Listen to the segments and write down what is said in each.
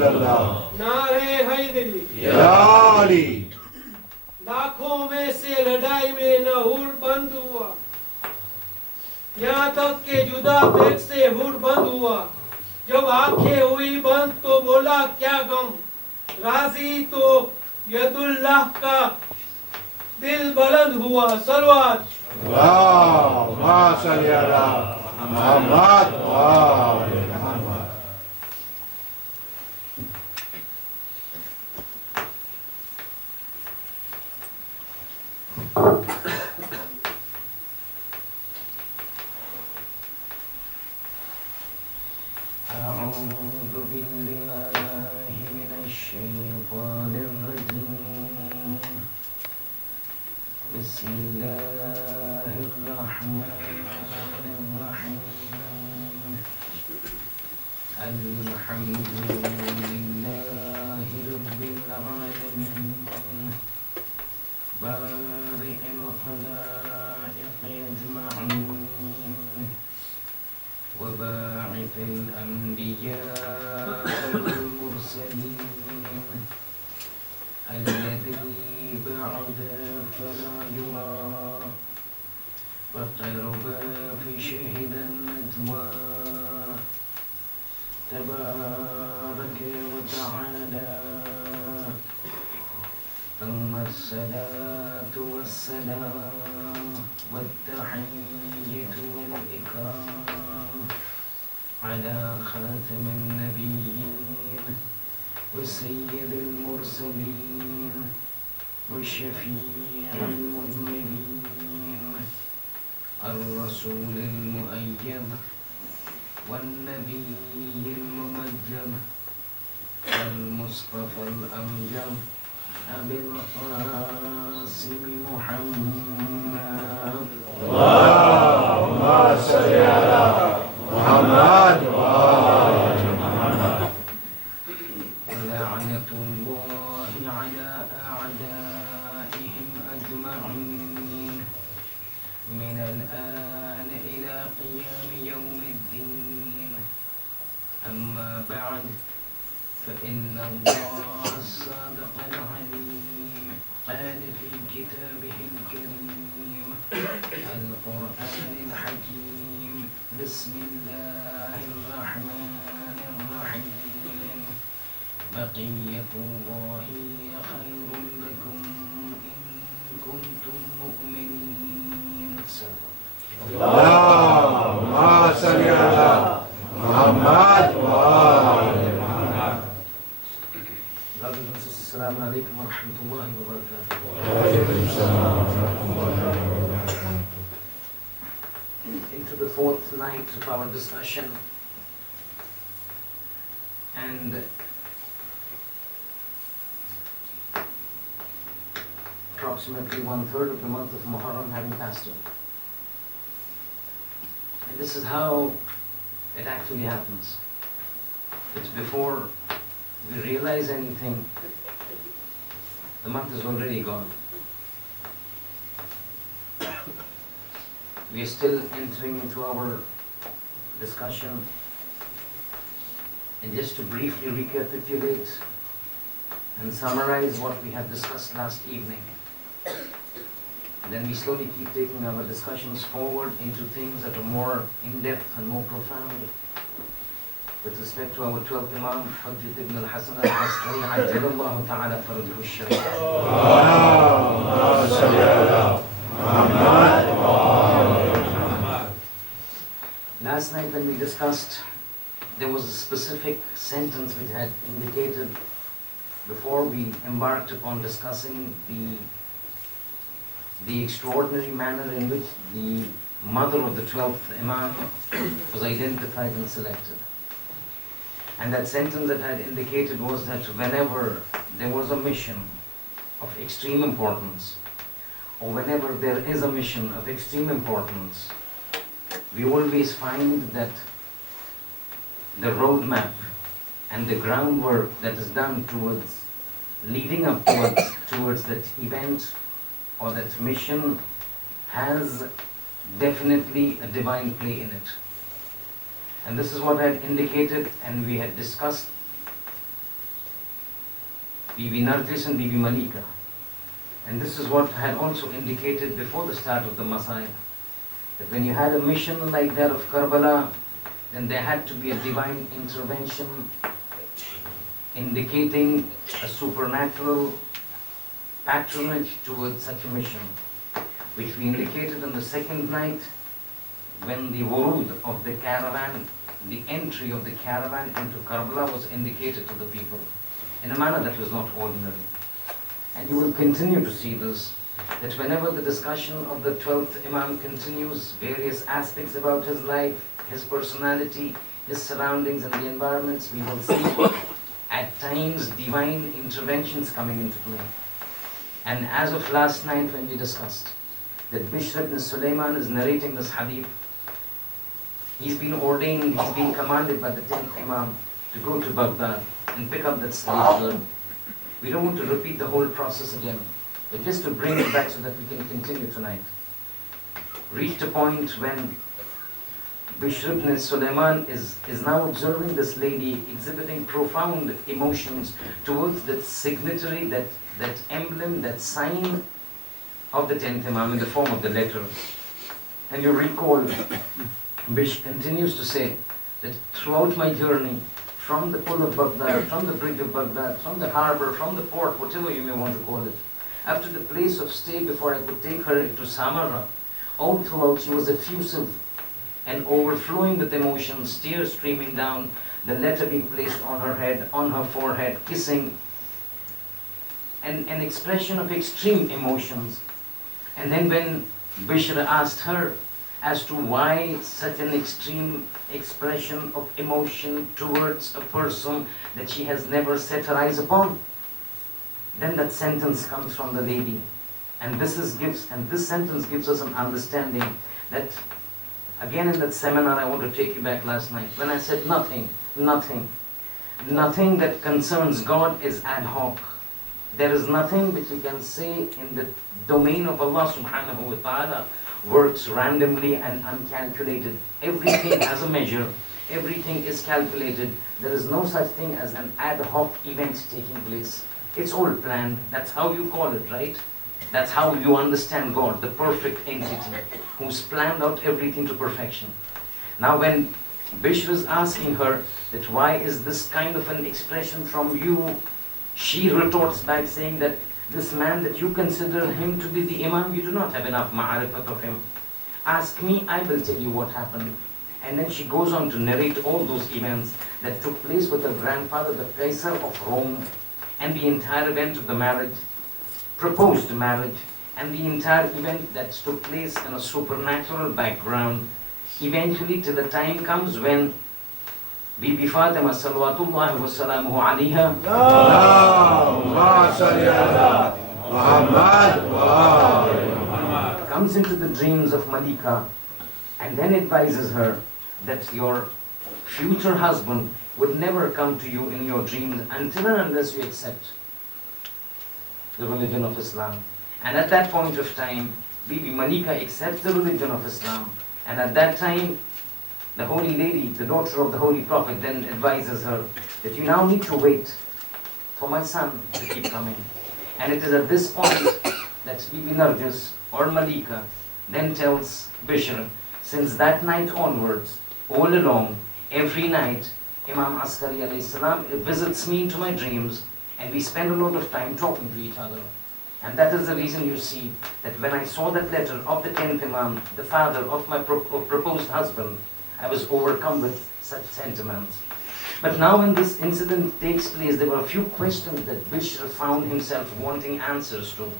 رسول اللہ نعرے حیدری یا علی لاکھوں میں سے لڑائی میں نہ ہور بند ہوا یہاں تک کہ جدا بیگ سے ہور بند ہوا جب آنکھیں ہوئی بند تو بولا کیا غم راضی تو ید اللہ کا دل بلند ہوا صلوات اللہم صلی علی محمد و آل محمد أعوذ بالله من الشيطان الرجيم بسم الله الرحمن الرحيم الحمد لله رب العالمين بارئ الخلائق أجمعين وباعث الأنبياء والمرسلين الذي بعد فلا يرى وقرب في شهد النجوى تبارك وتعالى ثم الصلاة والسلام والتحية والإكرام على خاتم النبيين وسيد المرسلين والشفيع المذنبين الرسول المؤيد والنبي الممجد المصطفى الأمجد أبي القاسم محمد اللہم صلی علی محمد و آل محمد لعنة الله على أعدائهم أجمعين من الآن إلى قيام يوم الدين أما بعد فإن الله الصادق العليم قال في كتابه الكريم القرآن الحكيم بسم الله الرحمن الرحيم بقية الله خير لكم إن كنتم مؤمنين اللہم صلی علی محمد و آل محمد السلام عليكم ورحمة الله وبركاته. وعلیکم السلام ورحمۃ اللہ وبرکاتہ. Into the fourth night of our discussion, and approximately 1/3 of the month of Muharram having passed away. And this is how it actually happens. It's before we realize anything, the month is already gone. We are still entering into our discussion, and just to briefly recapitulate and summarize what we had discussed last evening. Then we slowly keep taking our discussions forward into things that are more in-depth and more profound with respect to our 12th Imam, Hujjat ibn al-Hasan al-Askari, Ajjalallahu ta'ala faradahu al-Sharif. اللہم صلی علی محمد و آل محمد. Last night when we discussed, there was a specific sentence which had indicated before we embarked upon discussing the extraordinary manner in which the mother of the 12th Imam was identified and selected. And that sentence that I had indicated was that whenever there was a mission of extreme importance, or whenever there is a mission of extreme importance, we always find that the roadmap and the groundwork that is done towards leading up towards that event or that mission has definitely a divine play in it. And this is what I had indicated, and we had discussed Bibi Narjis and Bibi Malika. And this is what I had also indicated before the start of the Masaya, that when you had a mission like that of Karbala, then there had to be a divine intervention indicating a supernatural patronage towards such a mission, which we indicated on the second night when the wurud of the caravan, the entry of the caravan into Karbala was indicated to the people in a manner that was not ordinary. And you will continue to see this, that whenever the discussion of the 12th Imam continues, various aspects about his life, his personality, his surroundings and the environments, we will see at times divine interventions coming into play. And as of last night when we discussed that Bishr ibn Sulaiman is narrating this hadith, he's been ordained, he's been commanded by the 10th Imam to go to Baghdad and pick up that slave girl. We don't want to repeat the whole process again, but just to bring it back so that we can continue tonight. Reached a point when Bishr ibn Sulaiman is now observing this lady exhibiting profound emotions towards that signatory, that emblem, that sign of the 10th Imam in the form of the letter. And you recall, Bishr continues to say that throughout my journey, from the pull of Baghdad, from the bridge of Baghdad, from the harbor, from the port, whatever you may want to call it, up to the place of stay before I could take her to Samarra, all throughout she was effusive and overflowing with emotions, tears streaming down, the letter being placed on her head, on her forehead, kissing, and an expression of extreme emotions. And then when Bishr asked her as to why such an extreme expression of emotion towards a person that she has never set her eyes upon, then that sentence comes from the lady. And this sentence gives us an understanding that, again in that seminar I want to take you back last night, when I said nothing that concerns God is ad hoc. There is nothing which we can say in the domain of Allah subhanahu wa ta'ala works randomly and uncalculated. Everything has a measure, everything is calculated. There is no such thing as an ad hoc event taking place. It's all planned. That's how you call it, right? That's how you understand God, the perfect entity who's planned out everything to perfection. Now when Bishr is asking her that why is this kind of an expression from you, she retorts back saying that this man that you consider him to be the Imam, you do not have enough ma'arifat of him. Ask me, I will tell you what happened. And then she goes on to narrate all those events that took place with her grandfather, the Caesar of Rome, and the entire event of the marriage, proposed marriage, and the entire event that took place in a supernatural background, eventually till the time comes when Bibi Fatima salawatullahi wa salamuhu alayha comes into the dreams of Malika and then advises her that your future husband would never come to you in your dreams until and unless you accept the religion of Islam. And at that point of time, Bibi Malika accepts the religion of Islam, and at that time the holy lady, the daughter of the holy prophet, then advises her that you now need to wait for my son to keep coming. And it is at this point that Bibi Narjis or Malika then tells Bishr, since that night onwards, all along, every night, Imam Askari alayhi salam visits me into my dreams, and we spend a lot of time talking to each other. And that is the reason you see that when I saw that letter of the 10th Imam, the father of my proposed husband, I was overcome with such sentiments. But now when this incident takes place, there were a few questions that Bishr found himself wanting answers to.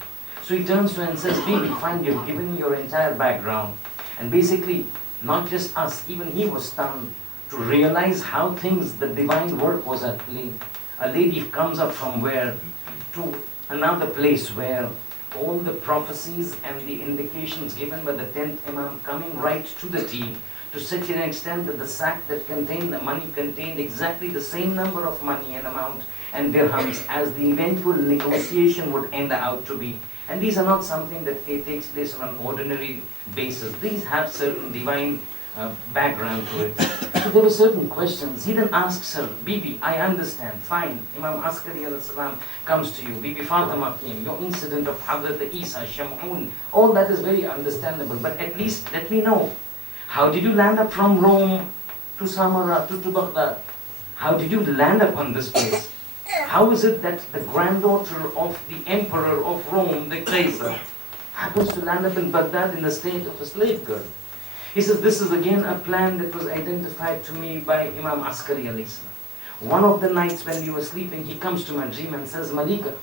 So he turns to her and says, Bibi, fine, you've given me your entire background. And basically, not just us, even he was stunned to realize how things, the divine work was at play. A lady comes up from where to another place where all the prophecies and the indications given by the 10th Imam coming right to the T, to such an extent that the sack that contained the money contained exactly the same number of money and amount and dirhams as the eventual negotiation would end out to be. And these are not something that takes place on an ordinary basis. These have certain divine background to it. So there were certain questions. He then asks her, Bibi, I understand, fine. Imam Askari alayhi salam comes to you. Bibi Fatima came. Your incident of Hazrat Isa, Shamun, all that is very understandable. But at least let me know, how did you land up from Rome to Samarra to Baghdad? How did you land up on this place? How is it that the granddaughter of the emperor of Rome, the Caesar, happens to land up in Baghdad in the state of a slave girl? He says, this is again a plan that was identified to me by Imam Askari alayhi salam. One of the nights when we were sleeping, he comes to my dream and says, Malika,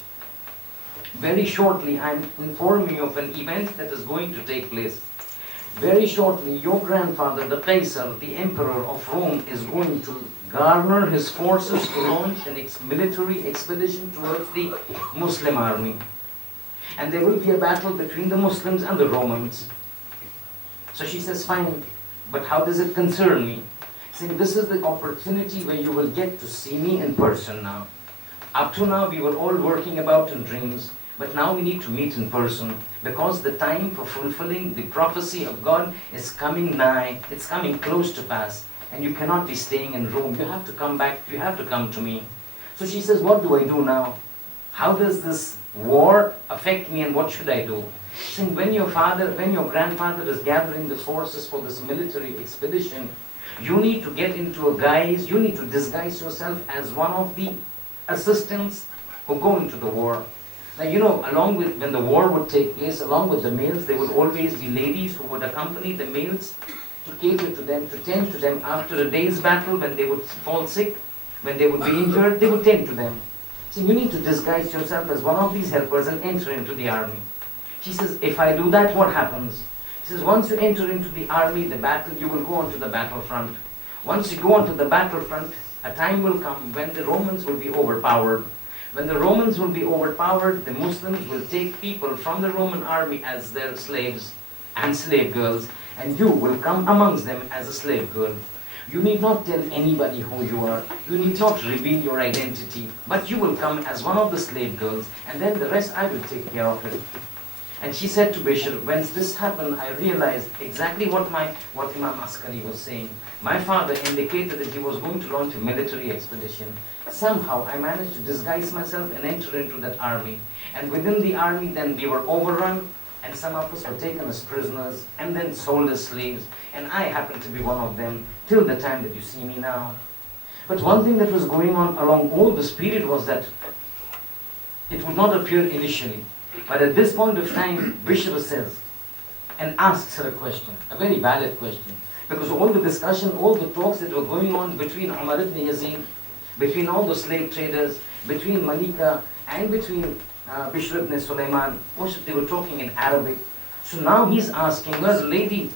very shortly I'm informing you of an event that is going to take place. Very shortly, your grandfather, the Caesar, the emperor of Rome, is going to garner his forces to launch an military expedition towards the Muslim army. And there will be a battle between the Muslims and the Romans. So she says, fine, but how does it concern me? Saying, this is the opportunity where you will get to see me in person now. Up to now, we were all working about in dreams, but now we need to meet in person, because the time for fulfilling the prophecy of God is coming nigh, it's coming close to pass, and you cannot be staying in Rome. You have to come back, you have to come to me. So she says, what do I do now? How does this war affect me, and what should I do? Saying, when your grandfather is gathering the forces for this military expedition, you need to get into a guise, you need to disguise yourself as one of the assistants who go into the war. Now, you know, along with, when the war would take place, along with the males, there would always be ladies who would accompany the males to cater to them, to tend to them after a day's battle, when they would fall sick, when they would be injured, they would tend to them. So you need to disguise yourself as one of these helpers and enter into the army. She says, if I do that, what happens? He says, once you enter into the army, the battle, you will go onto the battlefront. Once you go onto the battlefront, a time will come when the Romans will be overpowered. When the Romans will be overpowered, the Muslims will take people from the Roman army as their slaves and slave girls, and you will come amongst them as a slave girl. You need not tell anybody who you are. You need not reveal your identity, but you will come as one of the slave girls, and then the rest I will take care of it. And she said to Bishr, when this happened, I realized exactly what Imam Askari was saying. My father indicated that he was going to launch a military expedition. Somehow I managed to disguise myself and enter into that army. And within the army, then we were overrun, and some of us were taken as prisoners and then sold as slaves. And I happened to be one of them till the time that you see me now. But one thing that was going on along all this period was that it would not appear initially. But at this point of time, Bishr says and asks her a question, a very valid question. Because all the discussion, all the talks that were going on between Umar ibn Yazid, between all the slave traders, between Malika and between Bishr ibn Sulaiman, they were talking in Arabic. So now he's asking her, lady,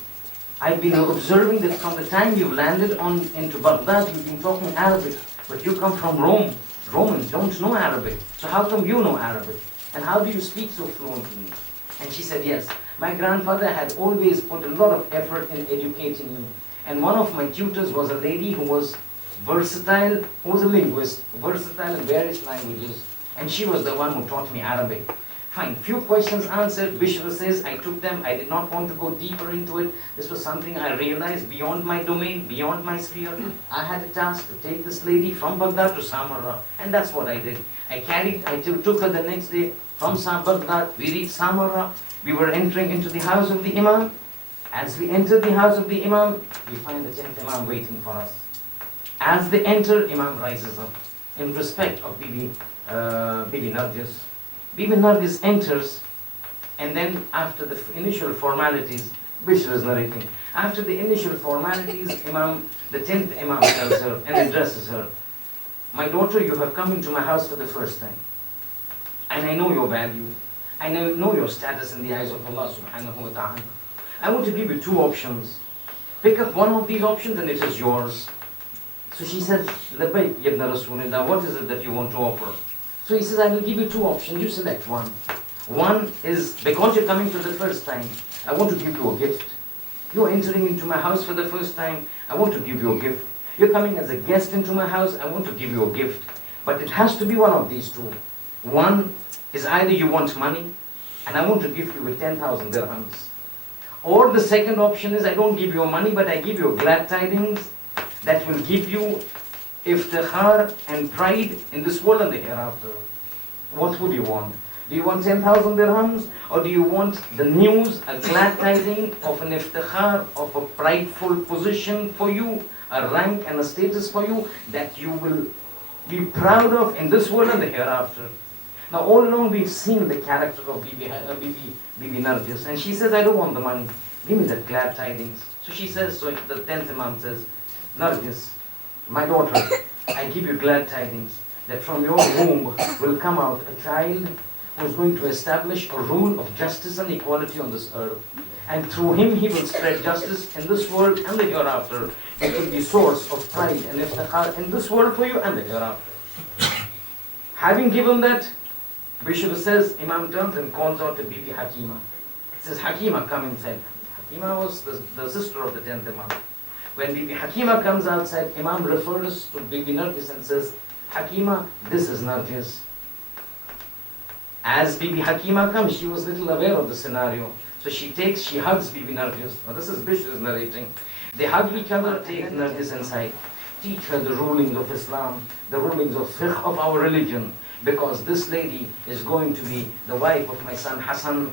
I've been observing that from the time you've landed into Baghdad, you've been talking Arabic. But you come from Rome. Romans don't know Arabic. So how come you know Arabic? And how do you speak so fluently? And she said, yes, my grandfather had always put a lot of effort in educating me. And one of my tutors was a lady who was versatile, who was a linguist, versatile in various languages. And she was the one who taught me Arabic. Fine, few questions answered. Bishr says, I took them, I did not want to go deeper into it. This was something I realized beyond my domain, beyond my sphere. I had a task to take this lady from Baghdad to Samarra, and that's what I did. I took her the next day from Baghdad. We reached Samarra. We were entering into the house of the Imam. As we entered the house of the Imam, we find the 10th Imam waiting for us. As they enter, Imam rises up in respect of Bibi Nargis. Bibi Nargis enters, and then after the initial formalities, Bishr is narrating, after the initial formalities, the 10th Imam tells her and addresses her, my daughter, you have come into my house for the first time, and I know your value, I know your status in the eyes of Allah subhanahu wa ta'ala. I want to give you two options. Pick up one of these options and it is yours. So she said, Labbayk yabna Rasulullah, what is it that you want to offer? So he says, I will give you two options, you select one. One is, because you're coming for the first time, I want to give you a gift. You're entering into my house for the first time, I want to give you a gift. You're coming as a guest into my house, I want to give you a gift. But it has to be one of these two. One is either you want money, and I want to give you with 10,000 dirhams. Or the second option is, I don't give you money, but I give you glad tidings that will give you iftikhar and pride in this world and the hereafter. What would you want? Do you want 10,000 dirhams? Or do you want the news, a glad tiding of an iftikhar, of a prideful position for you, a rank and a status for you that you will be proud of in this world and the hereafter? Now all along we've seen the character of Bibi Nargis, and she says, I don't want the money, give me that glad tidings. So she says, so the 10th Imam says, Nargis, my daughter, I give you glad tidings that from your womb will come out a child who is going to establish a rule of justice and equality on this earth. And through him he will spread justice in this world and the hereafter. It will be source of pride and iftikhar in this world for you and the hereafter. Having given that, Bishop says, Imam turns and calls out to Bibi Hakima. He says, Hakima, come inside. Hakima was the sister of the 10th Imam. When Bibi Hakima comes outside, Imam refers to Bibi Nargis and says, Hakima, this is Nargis. As Bibi Hakima comes, she was little aware of the scenario. So she hugs Bibi Nargis. Now this is Bishop narrating. They hug each other, take Nargis inside. Teach her the rulings of Islam, the rulings of fiqh of our religion. Because this lady is going to be the wife of my son Hassan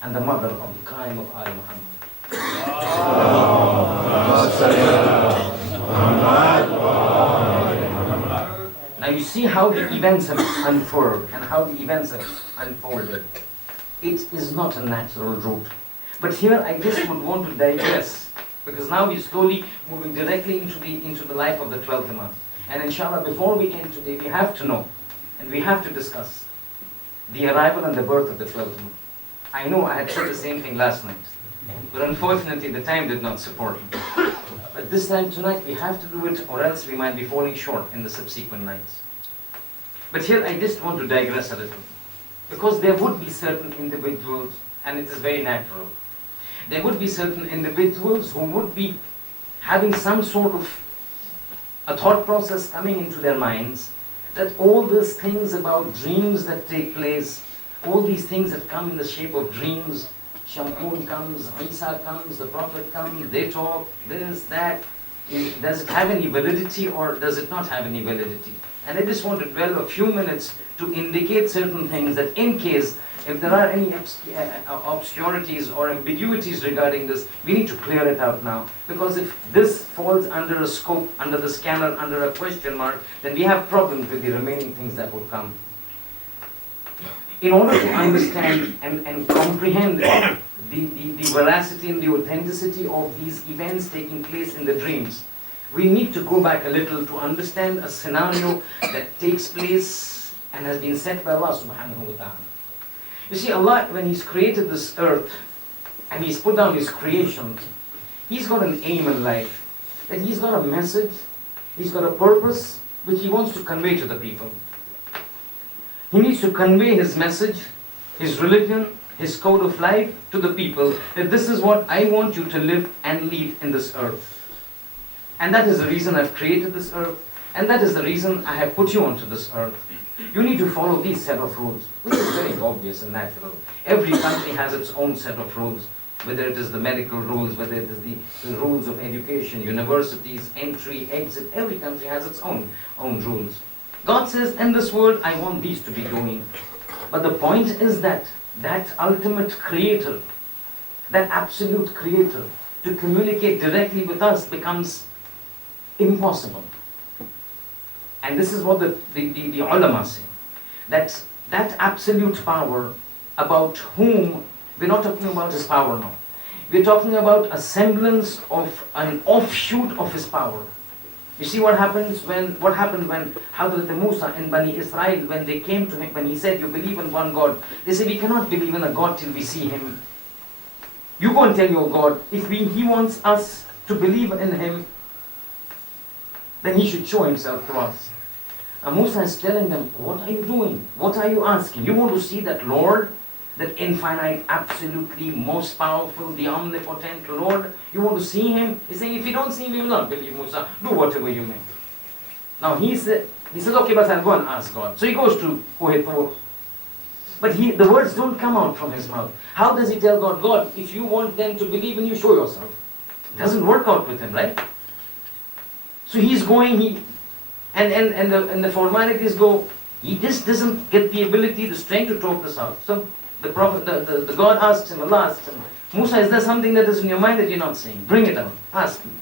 and the mother of the Qaim of Ali Muhammad. Now you see how the events have unfurled and how the events have unfolded. It is not a natural route. But here I just would want to digress, because now we're slowly moving directly into the life of the 12th Imam. And inshallah, before we end today, we have to know and we have to discuss the arrival and the birth of the 12th Imam. I know I had said the same thing last night, but unfortunately the time did not support me. But this time tonight we have to do it, or else we might be falling short in the subsequent nights. But here I just want to digress a little, because there would be certain individuals, and it is very natural, there would be certain individuals who would be having some sort of a thought process coming into their minds, that all these things about dreams that take place, all these things that come in the shape of dreams, Shamkhun comes, Isa comes, the Prophet comes, they talk, this, that, does it have any validity or does it not have any validity? And I just want to dwell a few minutes to indicate certain things, that in case if there are any obscurities or ambiguities regarding this, we need to clear it out now. Because if this falls under a scope, under the scanner, under a question mark, then we have problems with the remaining things that would come. In order to understand and comprehend the veracity and the authenticity of these events taking place in the dreams, we need to go back a little to understand a scenario that takes place and has been set by Allah subhanahu wa ta'ala. You see, Allah, when He's created this earth and He's put down His creations, He's got an aim in life, that He's got a message, He's got a purpose which He wants to convey to the people. He needs to convey His message, His religion, His code of life to the people, that this is what I want you to live and lead in this earth. And that is the reason I've created this earth, and that is the reason I have put you onto this earth. You need to follow these set of rules, which is very obvious and natural. Every country has its own set of rules, whether it is the medical rules, whether it is the rules of education, universities, entry, exit. Every country has its own rules. God says, in this world, I want these to be doing. But the point is that ultimate creator, that absolute creator, to communicate directly with us becomes impossible. And this is what the ulama say, that absolute power about whom, we're not talking about His power now. We're talking about a semblance of an offshoot of His power. You see what happened when Hazrat Musa and Bani Israel, when they came to him, when he said, you believe in one God, they said, we cannot believe in a God till we see Him. You go and tell your God, if He wants us to believe in Him, then He should show Himself to us. And Musa is telling them, what are you doing? What are you asking? You want to see that Lord, that infinite, absolutely most powerful, the omnipotent Lord? You want to see Him? He's saying, if you don't see Him, you will not believe, Musa. Do whatever you may. Now he says, okay, but I'll go and ask God. So he goes to Kuwait. But the words don't come out from his mouth. How does he tell God, God, if you want them to believe in you, show yourself? It doesn't work out with him, right? So he's going, and the formalities go, he just doesn't get the ability, the strength to talk this out. So the prophet, the God asks him, Allah asks him, Musa, is there something that is in your mind that you're not saying? Bring it out, ask me.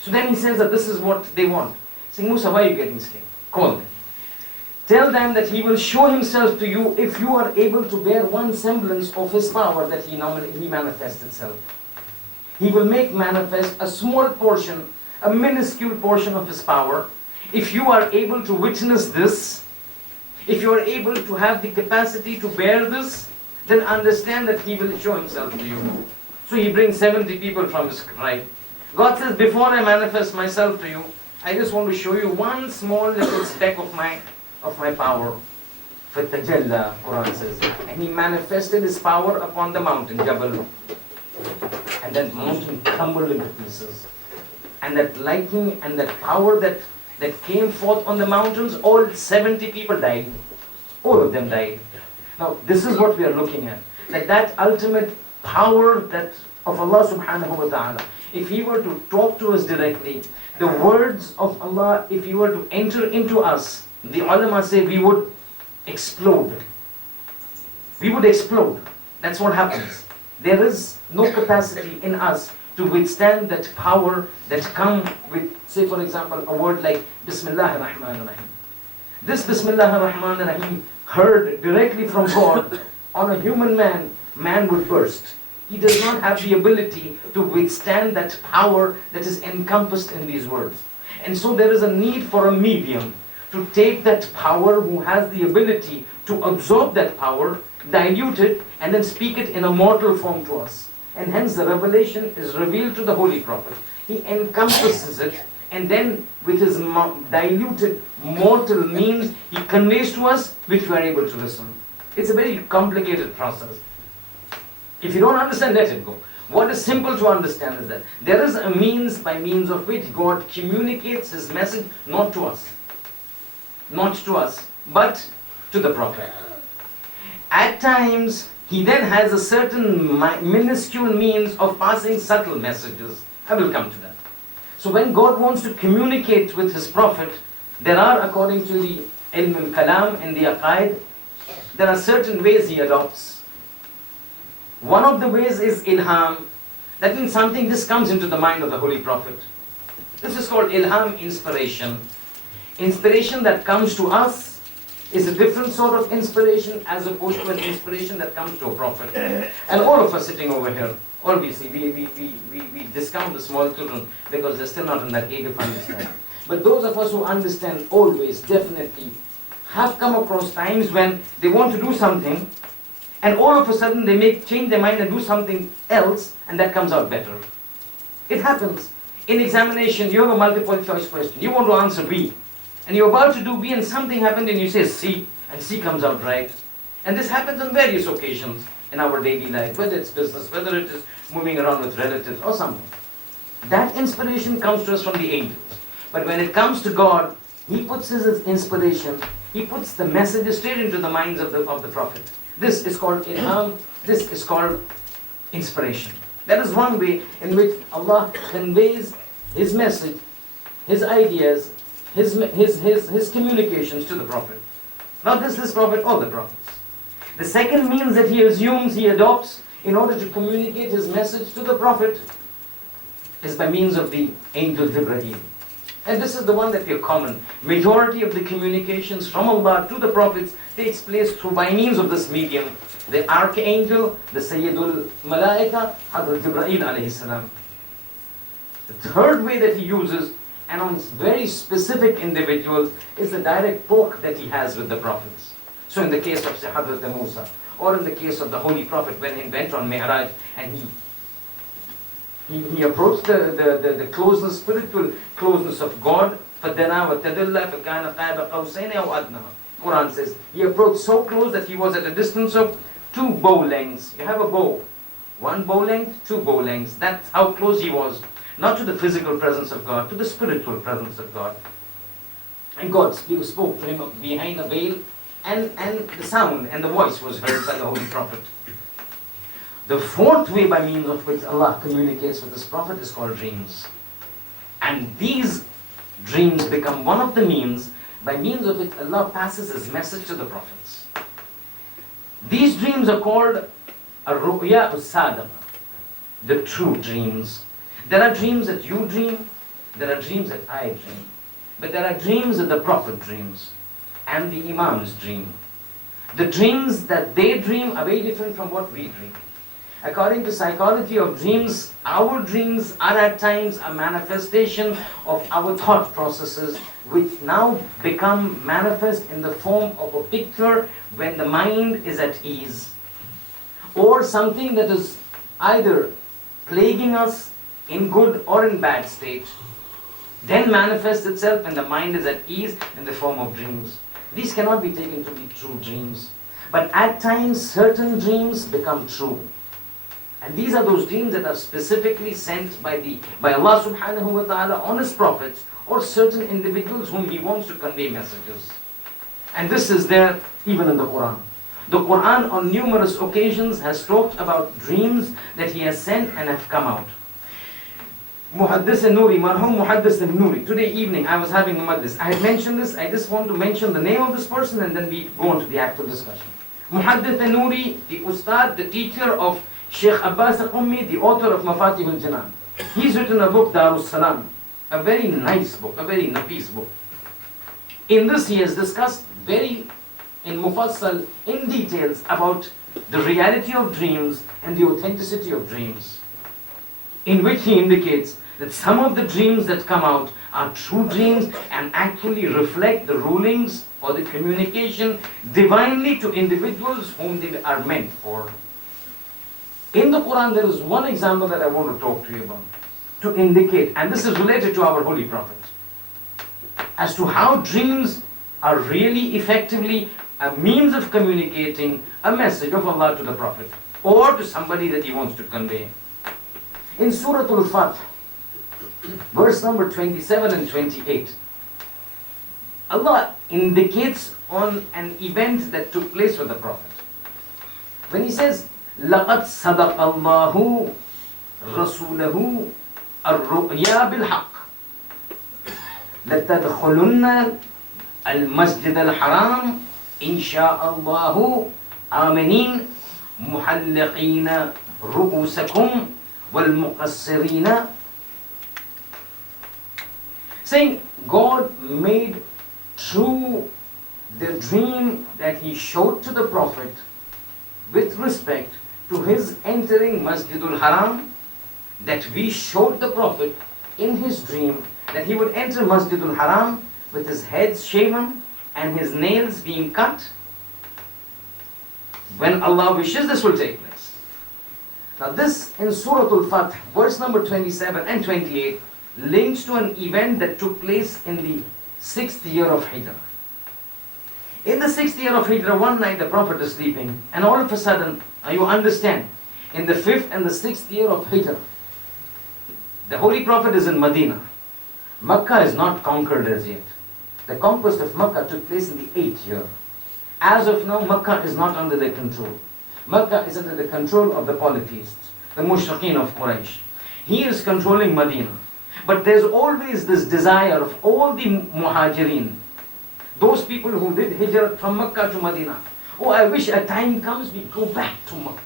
So then he says that this is what they want. Saying, Musa, why are you getting scared? Call them. Tell them that he will show himself to you if you are able to bear one semblance of his power that he manifests itself. He will make manifest a small portion, a minuscule portion of his power. If you are able to witness this, if you are able to have the capacity to bear this, then understand that he will show himself to you. So he brings 70 people from his tribe. God says, before I manifest myself to you, I just want to show you one small little speck of my power. فَتَجَلَّى, Quran says. And he manifested his power upon the mountain, Jabal. And that mountain crumbled into pieces. And that lightning and that power that came forth on the mountains, all 70 people died. All of them died. Now, this is what we are looking at. That ultimate power of Allah subhanahu wa ta'ala. If he were to talk to us directly, the words of Allah, if he were to enter into us, the ulama say we would explode. We would explode. That's what happens. There is no capacity in us to withstand that power that comes with, say for example, a word like Bismillah ar-Rahman ar-Rahim. This Bismillah ar-Rahman ar-Rahim heard directly from God on a human man would burst. He does not have the ability to withstand that power that is encompassed in these words. And so there is a need for a medium to take that power, who has the ability to absorb that power, dilute it, and then speak it in a mortal form to us. And hence the revelation is revealed to the Holy Prophet. He encompasses it, and then with his diluted mortal means, he conveys to us, which we are able to listen. It's a very complicated process. If you don't understand, let it go. What is simple to understand is that there is a means by means of which God communicates his message, not to us, but to the Prophet. At times, he then has a certain minuscule means of passing subtle messages. I will come to that. So when God wants to communicate with his Prophet, there are, according to the Ilm al-Kalam and the Aqaid, there are certain ways he adopts. One of the ways is ilham. That means something just comes into the mind of the Holy Prophet. This is called ilham, inspiration. Inspiration that comes to us is a different sort of inspiration as opposed to an inspiration that comes to a prophet. And all of us sitting over here, obviously, we discount the small children because they're still not in that age of understanding. But those of us who understand always, definitely, have come across times when they want to do something, and all of a sudden they change their mind and do something else, and that comes out better. It happens. In examination, you have a multiple choice question. You want to answer B, and you're about to do B, and something happened, and you say C, and C comes out right. And this happens on various occasions in our daily life, whether it's business, whether it is moving around with relatives or something. That inspiration comes to us from the angels. But when it comes to God, he puts his inspiration, he puts the messages straight into the minds of the Prophet. This is called ilham, this is called inspiration. That is one way in which Allah conveys his message, his ideas, his communications to the Prophet. Not just this Prophet, all the Prophets. The second means that he assumes, he adopts in order to communicate his message to the Prophet is by means of the angel Jibreel. And this is the one that we are common. Majority of the communications from Allah to the Prophets takes place through by means of this medium. The Archangel, the Sayyidul Malaika, Hadrat Jibreel alayhi salam. The third way that he uses, and on very specific individuals, is the direct talk that he has with the Prophets. So in the case of Hadrat Musa, or in the case of the Holy Prophet when he went on Mi'raj and he approached the closeness, spiritual closeness of God. Quran says he approached so close that he was at a distance of 2 bow lengths. You have a bow, 1 bow length, 2 bow lengths. That's how close he was, not to the physical presence of God, to the spiritual presence of God. And God spoke to him behind a veil, and the sound and the voice was heard by the Holy Prophet. The fourth way by means of which Allah communicates with His Prophet is called dreams. And these dreams become one of the means by means of which Allah passes His message to the prophets. These dreams are called ar-ru'ya as-sadiqa, the true dreams. There are dreams that you dream, there are dreams that I dream. But there are dreams that the Prophet dreams and the Imams dream. The dreams that they dream are very different from what we dream. According to psychology of dreams, our dreams are at times a manifestation of our thought processes, which now become manifest in the form of a picture when the mind is at ease, or something that is either plaguing us in good or in bad state, then manifests itself when the mind is at ease in the form of dreams. These cannot be taken to be true dreams. But at times, certain dreams become true. And these are those dreams that are specifically sent by Allah subhanahu wa ta'ala on His prophets or certain individuals whom He wants to convey messages. And this is there even in the Quran. The Quran on numerous occasions has talked about dreams that He has sent and have come out. Muhaddis Nuri, Marhum Muhaddis Nuri. Today evening I was having a Muhaddis. I had mentioned this, I just want to mention the name of this person and then we go on to the actual discussion. Muhaddis Nuri, the Ustad, the teacher of Sheikh Abbas Qummi, the author of Mafatihul Janan. He's written a book, Darus Salam, a very nice book, a very nafis book. In this he has discussed very in mufassal, in details about the reality of dreams and the authenticity of dreams, in which he indicates that some of the dreams that come out are true dreams and actually reflect the rulings or the communication divinely to individuals whom they are meant for. In the Quran there is one example that I want to talk to you about, to indicate, and this is related to our Holy Prophet, as to how dreams are really effectively a means of communicating a message of Allah to the Prophet or to somebody that he wants to convey. In Surah Al-Fath, verse number 27 and 28, Allah indicates on an event that took place with the Prophet. When he says, لَقَدْ صَدَقَ اللَّهُ رَسُولَهُ الرُّؤْيَا بِالْحَقِّ لَتَدْخُلُنَّ الْمَسْجِدَ الْحَرَامِ إِنْ شَاءَ اللَّهُ آمِنِينَ مُحَلِّقِينَ رُؤُوسَكُمْ وَالْمُقَصِّرِينَ, saying God made true the dream that He showed to the Prophet with respect to his entering Masjidul Haram, that we showed the Prophet in his dream that he would enter Masjidul Haram with his head shaven and his nails being cut. When Allah wishes, this will take place. Now this in Surah Al-Fath, verse number 27 and 28, links to an event that took place in the 6th year of Hijrah. In the 6th year of Hijrah, one night the Prophet is sleeping, and all of a sudden, you understand, in the 5th and the 6th year of Hijrah, the Holy Prophet is in Medina. Makkah is not conquered as yet. The conquest of Makkah took place in the 8th year. As of now, Makkah is not under their control. Makkah is under the control of the polytheists, the mushrikeen of Quraysh. He is controlling Medina. But there's always this desire of all the muhajireen, those people who did hijrah from Makkah to Medina. Oh, I wish a time comes we go back to Makkah.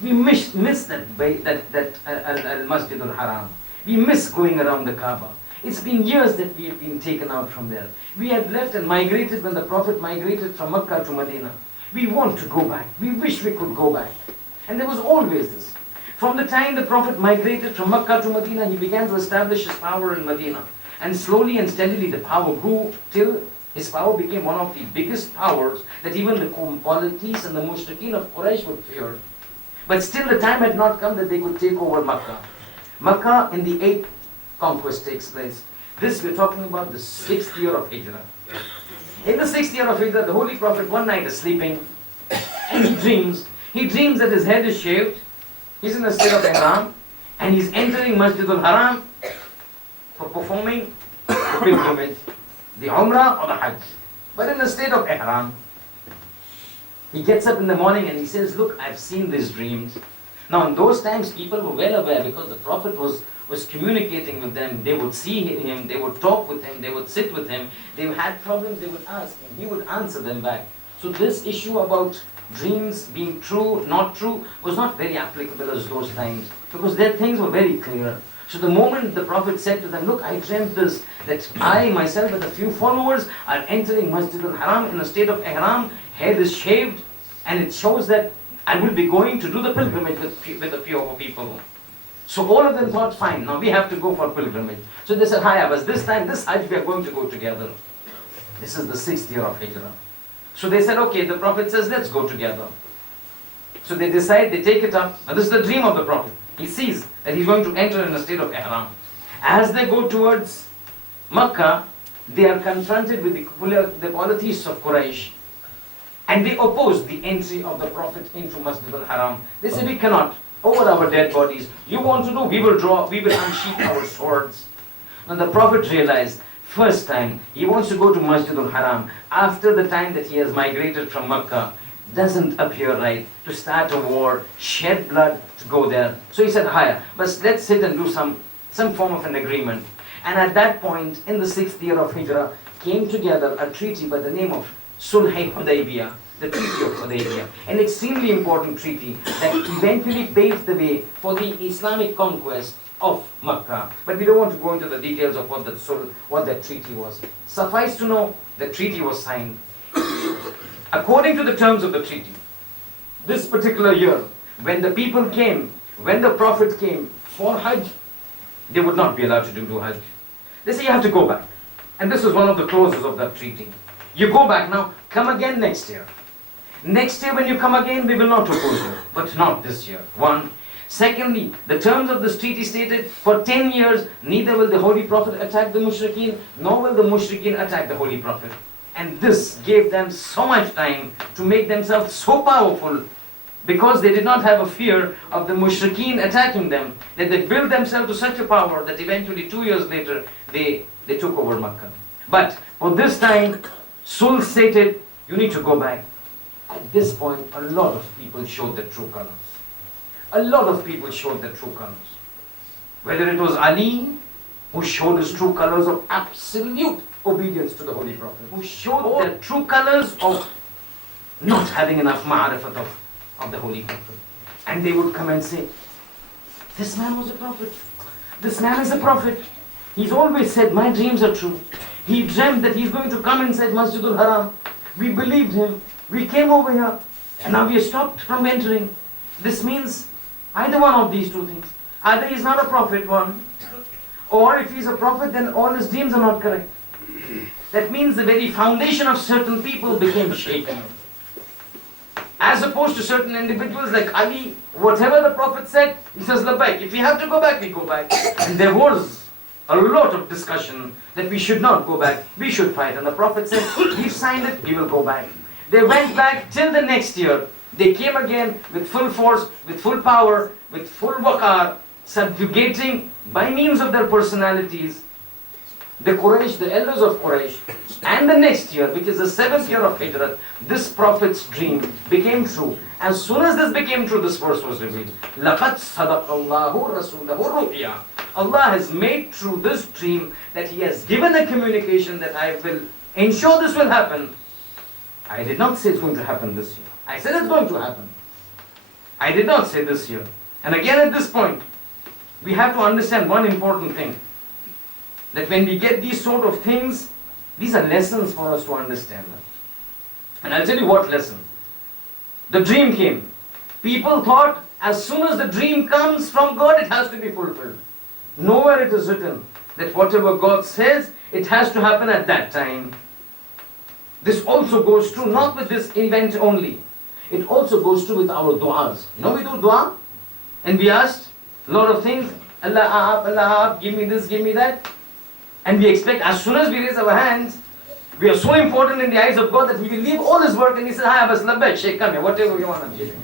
We miss that Al-Masjid al-Haram. We miss going around the Kaaba. It's been years that we have been taken out from there. We had left and migrated when the Prophet migrated from Makkah to Medina. We want to go back. We wish we could go back. And there was always this. From the time the Prophet migrated from Makkah to Medina, he began to establish his power in Medina. And slowly and steadily the power grew till his power became one of the biggest powers that even the polytheists and the mushrikeen of Quraysh would fear. But still the time had not come that they could take over Makkah. Makkah in the 8th conquest takes place. This we're talking about the 6th year of Hijrah. In the 6th year of Hijrah, the Holy Prophet one night is sleeping and he dreams. He dreams that his head is shaved, he's in a state of ihram, and he's entering Masjidul Haram for performing the pilgrimage, the Umrah or the Hajj, but in a state of ihram. He gets up in the morning and he says, look, I've seen these dreams. Now in those times people were well aware because the Prophet was communicating with them. They would see him, they would talk with him, they would sit with him. They had problems, they would ask him. He would answer them back. So this issue about dreams being true, not true, was not very applicable as those times because their things were very clear. So the moment the Prophet said to them, look, I dreamt this, that I myself with a few followers are entering Masjid al-Haram in a state of ihram, head is shaved, and it shows that I will be going to do the pilgrimage with a few of our people. So all of them thought, fine, now we have to go for pilgrimage. So they said, hi Abbas, this time, this Hajj we are going to go together. This is the 6th year of Hijrah. So they said, okay, the Prophet says, let's go together. So they decide, they take it up. Now this is the dream of the Prophet. He sees that he's going to enter in a state of ihram. As they go towards Makkah, they are confronted with the polytheists of Quraysh. And they oppose the entry of the Prophet into Masjid al-Haram. They say, we cannot. Over our dead bodies. You want to do, we will unsheath our swords. Now the Prophet realized, first time, he wants to go to Masjid al-Haram. After the time that he has migrated from Makkah, doesn't appear right to start a war, shed blood to go there. So he said, higher, but let's sit and do some form of an agreement. And at that point, in the 6th year of Hijrah, came together a treaty by the name of Sulh Hudaybiyah, the Treaty of Hudaybiyah, an extremely important treaty that eventually paved the way for the Islamic conquest of Makkah. But we don't want to go into the details of what that treaty was. Suffice to know, the treaty was signed. According to the terms of the treaty, this particular year, when the people came, when the Prophet came for Hajj, they would not be allowed to do Hajj. They say you have to go back. And this is one of the clauses of that treaty. You go back now, come again next year. Next year when you come again, we will not oppose you, but not this year. One. Secondly, the terms of this treaty stated, for 10 years, neither will the Holy Prophet attack the Mushrikeen, nor will the Mushrikeen attack the Holy Prophet. And this gave them so much time to make themselves so powerful, because they did not have a fear of the Mushrikeen attacking them, that they built themselves to such a power that eventually 2 years later, they took over Makkah. But for this time, Sulh stated, you need to go back. At this point, a lot of people showed their true colors. A lot of people showed their true colors. Whether it was Ali, who showed his true colors of absolute obedience to the Holy Prophet, who showed their true colors of not having enough ma'arifat of the Holy Prophet. And they would come and say, this man was a prophet. This man is a prophet. He's always said, my dreams are true. He dreamt that he's going to come inside Masjid al-Haram. We believed him. We came over here. And now we are stopped from entering. This means either one of these two things. Either he's not a prophet, one. Or if he's a prophet, then all his dreams are not correct. That means the very foundation of certain people became shaken. As opposed to certain individuals like Ali, whatever the Prophet said, he says, Labbaik. If we have to go back, we go back. And there was a lot of discussion that we should not go back, we should fight. And the Prophet said, we've signed it, we will go back. They went back till the next year. They came again with full force, with full power, with full waqar, subjugating by means of their personalities the Quraysh, the elders of Quraysh. And the next year, which is the 7th year of Hijrah, this Prophet's dream became true. As soon as this became true, this verse was revealed. لَقَدْ صَدَقَ اللَّهُ رَسُولَهُ الرُّؤْيَا. Allah has made true this dream, that He has given a communication that I will ensure this will happen. I did not say it's going to happen this year. I said it's going to happen. I did not say this year. And again at this point, we have to understand one important thing. That when we get these sort of things, these are lessons for us to understand. And I'll tell you what lesson. The dream came. People thought as soon as the dream comes from God, it has to be fulfilled. Nowhere it is written that whatever God says, it has to happen at that time. This also goes true not with this event only. It also goes true with our du'as. You know we do dua? And we asked a lot of things. Allah, give me this, give me that. And we expect as soon as we raise our hands, we are so important in the eyes of God that He will leave all His work and He says, hi, Abbas, Labbaik, Shaykh, come here, whatever you want, I'm giving.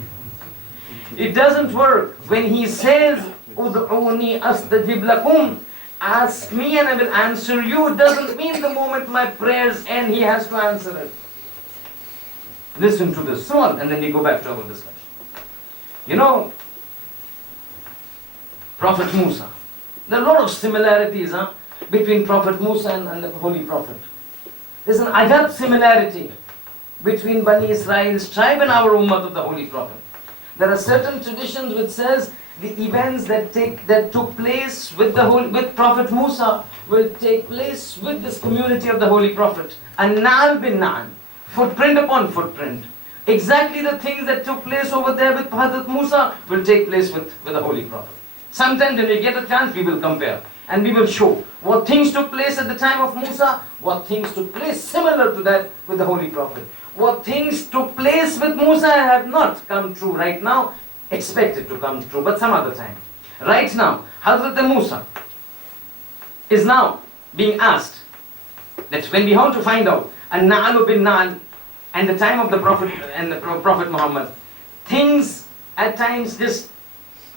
It doesn't work. When He says, Ud'uni astajib lakum, ask me and I will answer you, it doesn't mean the moment my prayers end, He has to answer it. Listen to this small, and then we go back to our discussion. You know, Prophet Musa. There are a lot of similarities between Prophet Musa and the Holy Prophet. There's an adab similarity between Bani Israel's tribe and our ummah of the Holy Prophet. There are certain traditions which says the events that took place with Prophet Musa will take place with this community of the Holy Prophet. An-na'al bin na'al, footprint upon footprint. Exactly the things that took place over there with Prophet Musa will take place with the Holy Prophet. Sometimes when we get a chance, we will compare and we will show what things took place at the time of Musa, what things took place similar to that with the Holy Prophet. What things took place with Musa have not come true right now, expected to come true, but some other time. Right now, Hazrat Musa is now being asked that when we want to find out An-Na'alu bin Na'al and the time of the Prophet and the Prophet Muhammad, things at times just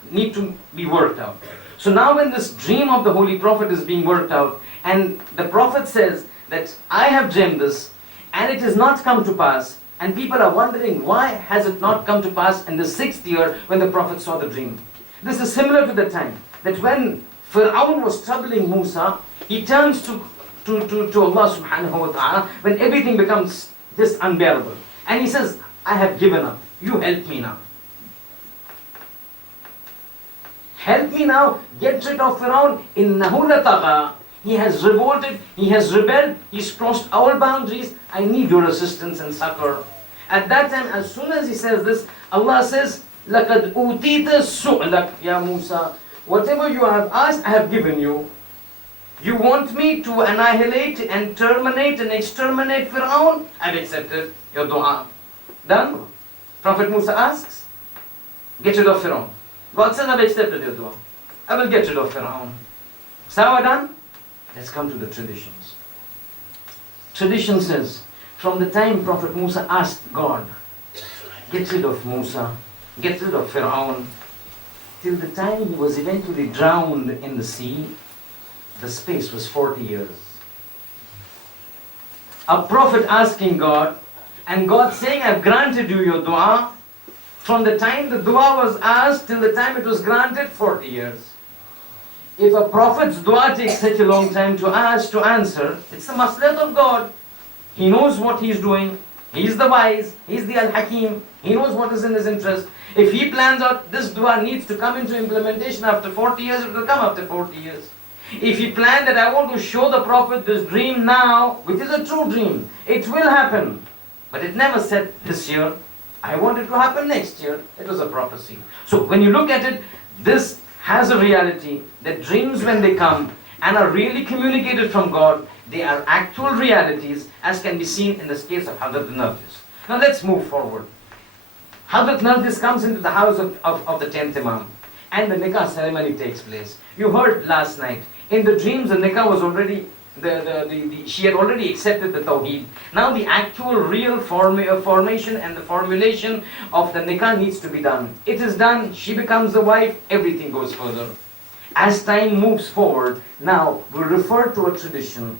need to be worked out. So now when this dream of the Holy Prophet is being worked out, and the Prophet says that I have dreamed this, and it has not come to pass, and people are wondering why has it not come to pass in the 6th year when the Prophet saw the dream. This is similar to the time that when Fir'aun was troubling Musa, he turns to Allah subhanahu wa ta'ala when everything becomes just unbearable. And he says, I have given up. You help me now. Help me now, get rid of Fir'aun. Innahu latagha. He has revolted, he has rebelled, he's crossed our boundaries. I need your assistance and succor. At that time, as soon as he says this, Allah says, لَقَدْ أُوتِيتَ سُؤْلَكَ يَا Musa. Whatever you have asked, I have given you. You want me to annihilate and terminate and exterminate Fir'aun? I've accepted your dua. Done? Prophet Musa asks, get rid of Fir'aun. God says, I've accepted your dua. I will get rid of Fir'aun. So how done? Let's come to the traditions. Tradition says, from the time Prophet Musa asked God, get rid of Musa, get rid of Fir'aun, till the time he was eventually drowned in the sea, the space was 40 years. A prophet asking God, and God saying, I've granted you your dua. From the time the dua was asked till the time it was granted, 40 years. If a prophet's dua takes such a long time to ask, to answer, it's the maslahat of God. He knows what he's doing. He's the wise. He's the al-hakim. He knows what is in his interest. If he plans out this dua needs to come into implementation after 40 years, it will come after 40 years. If he planned that I want to show the prophet this dream now, which is a true dream, it will happen. But it never said this year. I want it to happen next year. It was a prophecy. So when you look at it, this has a reality that dreams, when they come and are really communicated from God, they are actual realities, as can be seen in this case of Hazrat Narjis. Now let's move forward. Hazrat Narjis comes into the house of the 10th Imam, and the nikah ceremony takes place. You heard last night, in the dreams the nikah was already, she had already accepted the Tawheed. Now the actual real formation and the formulation of the nikah needs to be done. It is done, she becomes the wife, everything goes further. As time moves forward, now we refer to a tradition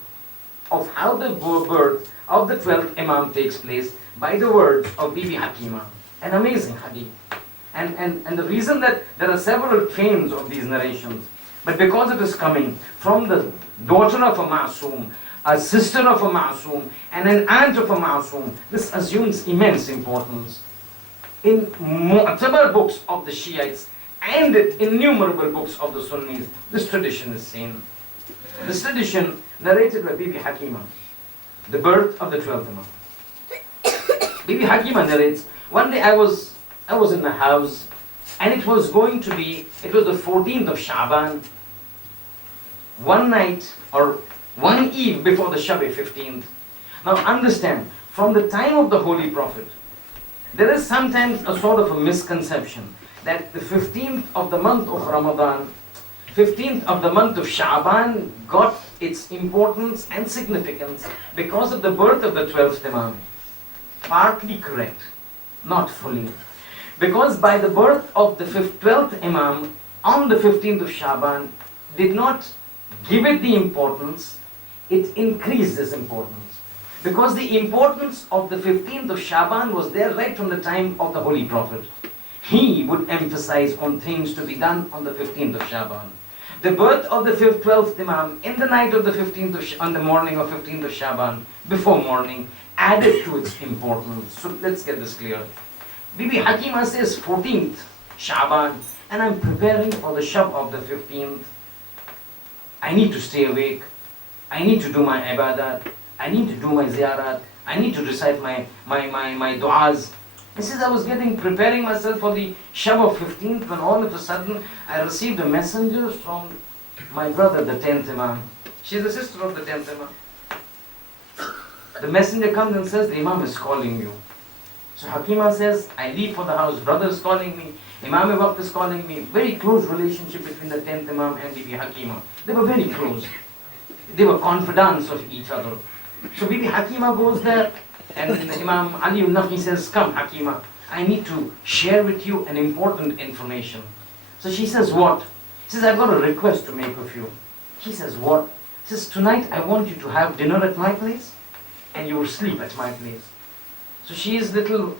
of how the birth of the 12th Imam takes place by the words of Bibi Hakima. An amazing hadith. And the reason that there are several trains of these narrations, but because it is coming from the daughter of a Ma'soom, a sister of a Ma'soom, and an aunt of a Ma'soom, this assumes immense importance. In mu'tabar books of the Shiites and innumerable books of the Sunnis, this tradition is seen. This tradition narrated by Bibi Hakima, the birth of the 12th Imam. Bibi Hakima narrates, one day I was in my house, and it was the 14th of Sha'ban, one night or one eve before the Shab 15th. Now understand, from the time of the Holy Prophet, there is sometimes a sort of a misconception that the 15th of the month of Ramadan, 15th of the month of Sha'ban got its importance and significance because of the birth of the 12th Imam. Partly correct, not fully. Because by the birth of the 12th Imam on the 15th of Sha'ban did not give it the importance, it increased its importance. Because the importance of the 15th of Shaban was there right from the time of the Holy Prophet. He would emphasize on things to be done on the 15th of Shaban. The birth of the 12th Imam in the night of the 15th of on the morning of 15th of Shaban, before morning, added to its importance. So let's get this clear. Bibi Hakima says 14th Shaban, and I'm preparing for the Shab of the 15th. I need to stay awake. I need to do my ibadat. I need to do my ziyarat. I need to recite my du'as. He says, I was preparing myself for the Shab of 15th when all of a sudden I received a messenger from my brother, the 10th Imam. She's the sister of the 10th Imam. The messenger comes and says, the Imam is calling you. So Hakima says, I leave for the house, brother is calling me, Imam Waqt is calling me. Very close relationship between the 10th Imam and Bibi Hakima. They were very close. They were confidants of each other. So Bibi Hakima goes there, and Imam Ali al-Naqi says, come Hakima, I need to share with you an important information. So she says, what? She says, I've got a request to make of you. She says, what? She says, tonight I want you to have dinner at my place, and you will sleep at my place. So she is little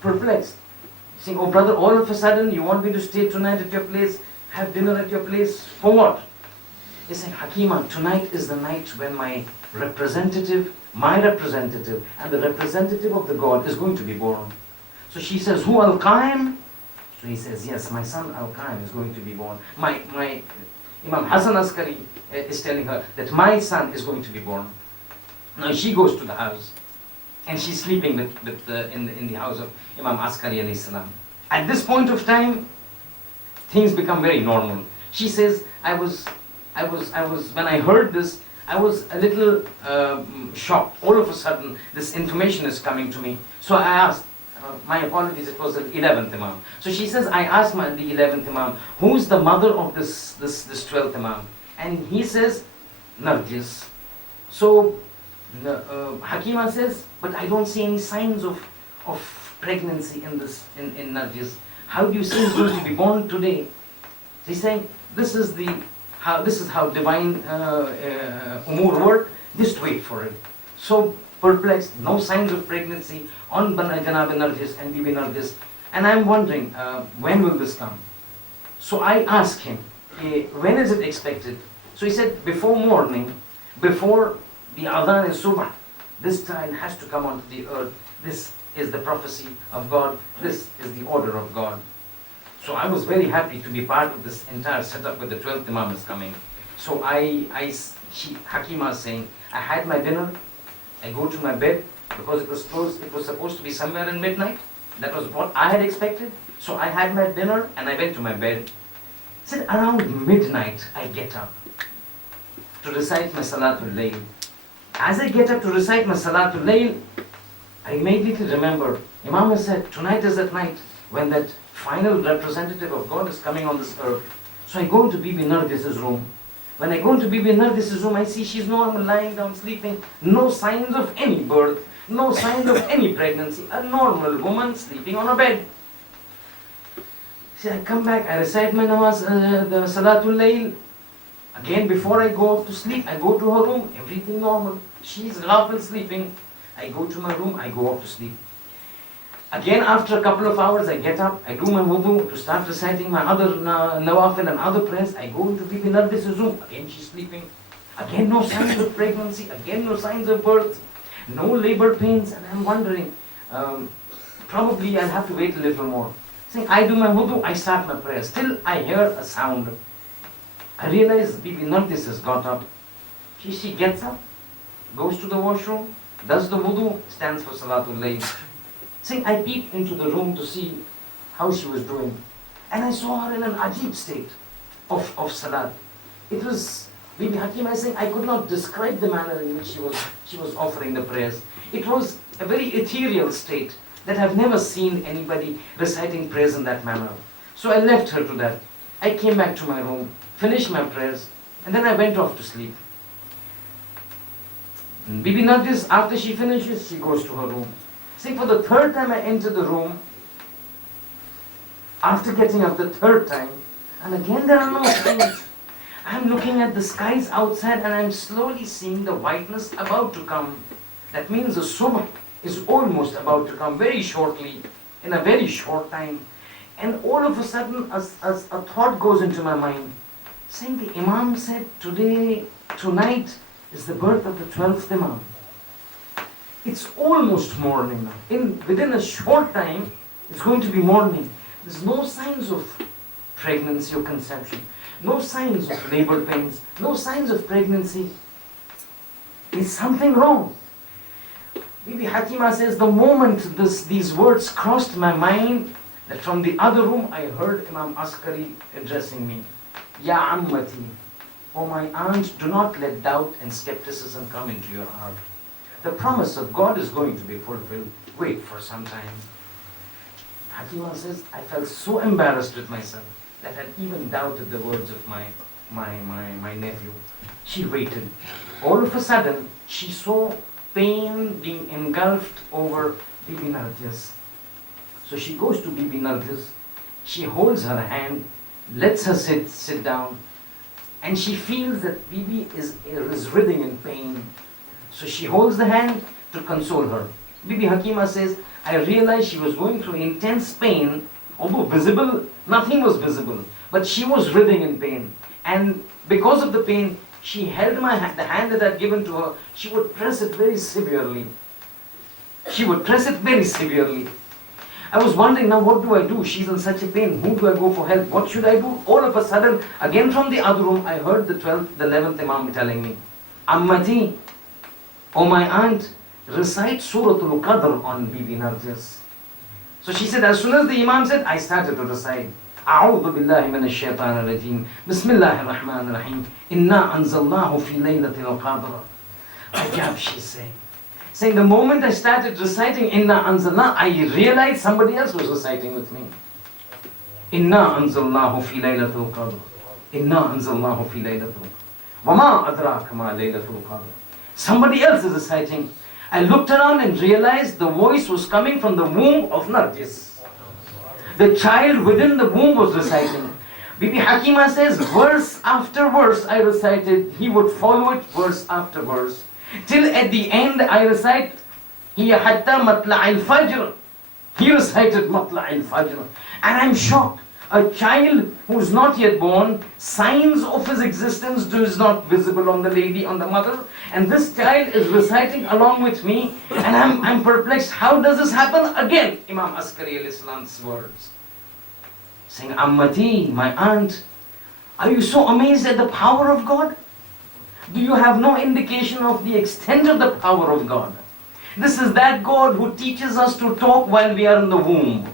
perplexed. Saying, oh brother, all of a sudden you want me to stay tonight at your place, have dinner at your place, for what? He's saying, Hakima, tonight is the night when my representative, and the representative of the God is going to be born. So she says, who, Al-Qaim? So he says, yes, my son Al-Qaim is going to be born. My Imam Hassan Askari is telling her that my son is going to be born. Now she goes to the house, and she's sleeping in the house of Imam Askari alayhi salam. At this point of time, things become very normal. She says, when I heard this, I was a little shocked. All of a sudden, this information is coming to me. So I asked, my apologies, it was the 11th Imam. So she says, I asked the 11th Imam, who's the mother of this 12th Imam? And he says, Narjis. So Hakima says, but I don't see any signs of pregnancy in Narjis. How do you see he's going to be born today? She's saying, this is how divine umur work. Just wait for it. So perplexed, no signs of pregnancy on Janab Narjis and Bibi Narjis. And I'm wondering, when will this come? So I asked him, when is it expected? So he said, before morning, before the adhan is subh, this child has to come onto the earth. This is the prophecy of God. This is the order of God. So I was very happy to be part of this entire setup where the 12th Imam is coming. So Hakima is saying, I had my dinner, I go to my bed, because it was supposed to be somewhere in midnight. That was what I had expected. So I had my dinner and I went to my bed. Said around midnight, I get up to recite my Salatul Layl. As I get up to recite my Salatul Layl, I immediately remember, Imam has said, tonight is that night when that final representative of God is coming on this earth. So I go into Bibi Narjis' room. When I go into Bibi Narjis' room, I see she's normal, lying down, sleeping. No signs of any birth, no signs of any pregnancy. A normal woman sleeping on a bed. See, I come back, I recite my namaz, the Salatul Layl. Again, before I go off to sleep, I go to her room, everything normal. She's ghafil sleeping. I go to my room, I go off to sleep. Again, after a couple of hours, I get up, I do my wudu to start reciting my other nawafil and other prayers. I go into Bibi Narjis' room, again she's sleeping. Again, no signs of pregnancy, again no signs of birth, no labor pains, and I'm wondering, probably I'll have to wait a little more. Saying, I do my wudu, I start my prayer. Still, I hear a sound. I realize Bibi Narjis has got up. She gets up, goes to the washroom, does the wudu, stands for Salatul Layl. Saying, I peeped into the room to see how she was doing. And I saw her in an ajib state of salat. It was, Bibi Hakima is saying, I could not describe the manner in which she was offering the prayers. It was a very ethereal state that I've never seen anybody reciting prayers in that manner. So I left her to that. I came back to my room, finished my prayers, and then I went off to sleep. Bibi Narjis, after she finishes, she goes to her room. See, for the third time I enter the room, after getting up the third time, and again there are no signs. I'm looking at the skies outside and I'm slowly seeing the whiteness about to come. That means the subh is almost about to come very shortly, in a very short time. And all of a sudden, as a thought goes into my mind, saying the Imam said tonight is the birth of the 12th Imam. It's almost morning now. Within a short time, it's going to be morning. There's no signs of pregnancy or conception, no signs of labor pains, no signs of pregnancy. Is something wrong? Bibi Hakima says, the moment these words crossed my mind, that from the other room I heard Imam Askari addressing me. Ya Ammati, oh my aunt, do not let doubt and skepticism come into your heart. The promise of God is going to be fulfilled. Wait for some time. Hakima says, I felt so embarrassed with myself that I had even doubted the words of my nephew. She waited. All of a sudden, she saw pain being engulfed over Bibi Nargis. So she goes to Bibi Nargis, she holds her hand, lets her sit down, and she feels that Bibi is writhing in pain. So she holds the hand to console her. Bibi Hakima says, I realized she was going through intense pain, although visible, nothing was visible, but she was writhing in pain. And because of the pain, she held the hand that I had given to her, she would press it very severely. She would press it very severely. I was wondering, now what do I do? She's in such a pain. Who do I go for help? What should I do? All of a sudden, again from the other room, I heard the 11th Imam telling me, Ammati, oh my aunt, recite Suratul Qadr on Bibi Nargis. So she said, as soon as the Imam said, I started to recite. أعوذ بالله من الشيطان الرجيم بسم الله الرحمن الرحيم إنا أنزلناه في ليلة القدر. Ajab, she's saying the moment I started reciting Inna Anzalna, I realized somebody else was reciting with me. Inna Anzalnahu fi laylatul qadr. Inna Anzalnahu fi laylatul qadr. Wama adraka ma laylatul qadr. Somebody else is reciting. I looked around and realized the voice was coming from the womb of Nargis. The child within the womb was reciting. Bibi Hakima says, verse after verse I recited. He would follow it verse after verse. Till at the end I recite, Hiya hatta matla' al-fajr. He recited matla' al-fajr. And I'm shocked. A child who's not yet born, signs of his existence is not visible on the lady, on the mother. And this child is reciting along with me. And I'm perplexed. How does this happen? Again, Imam Askari al-Islam's words. Saying, Ammati, my aunt, are you so amazed at the power of God? Do you have no indication of the extent of the power of God? This is that God who teaches us to talk while we are in the womb.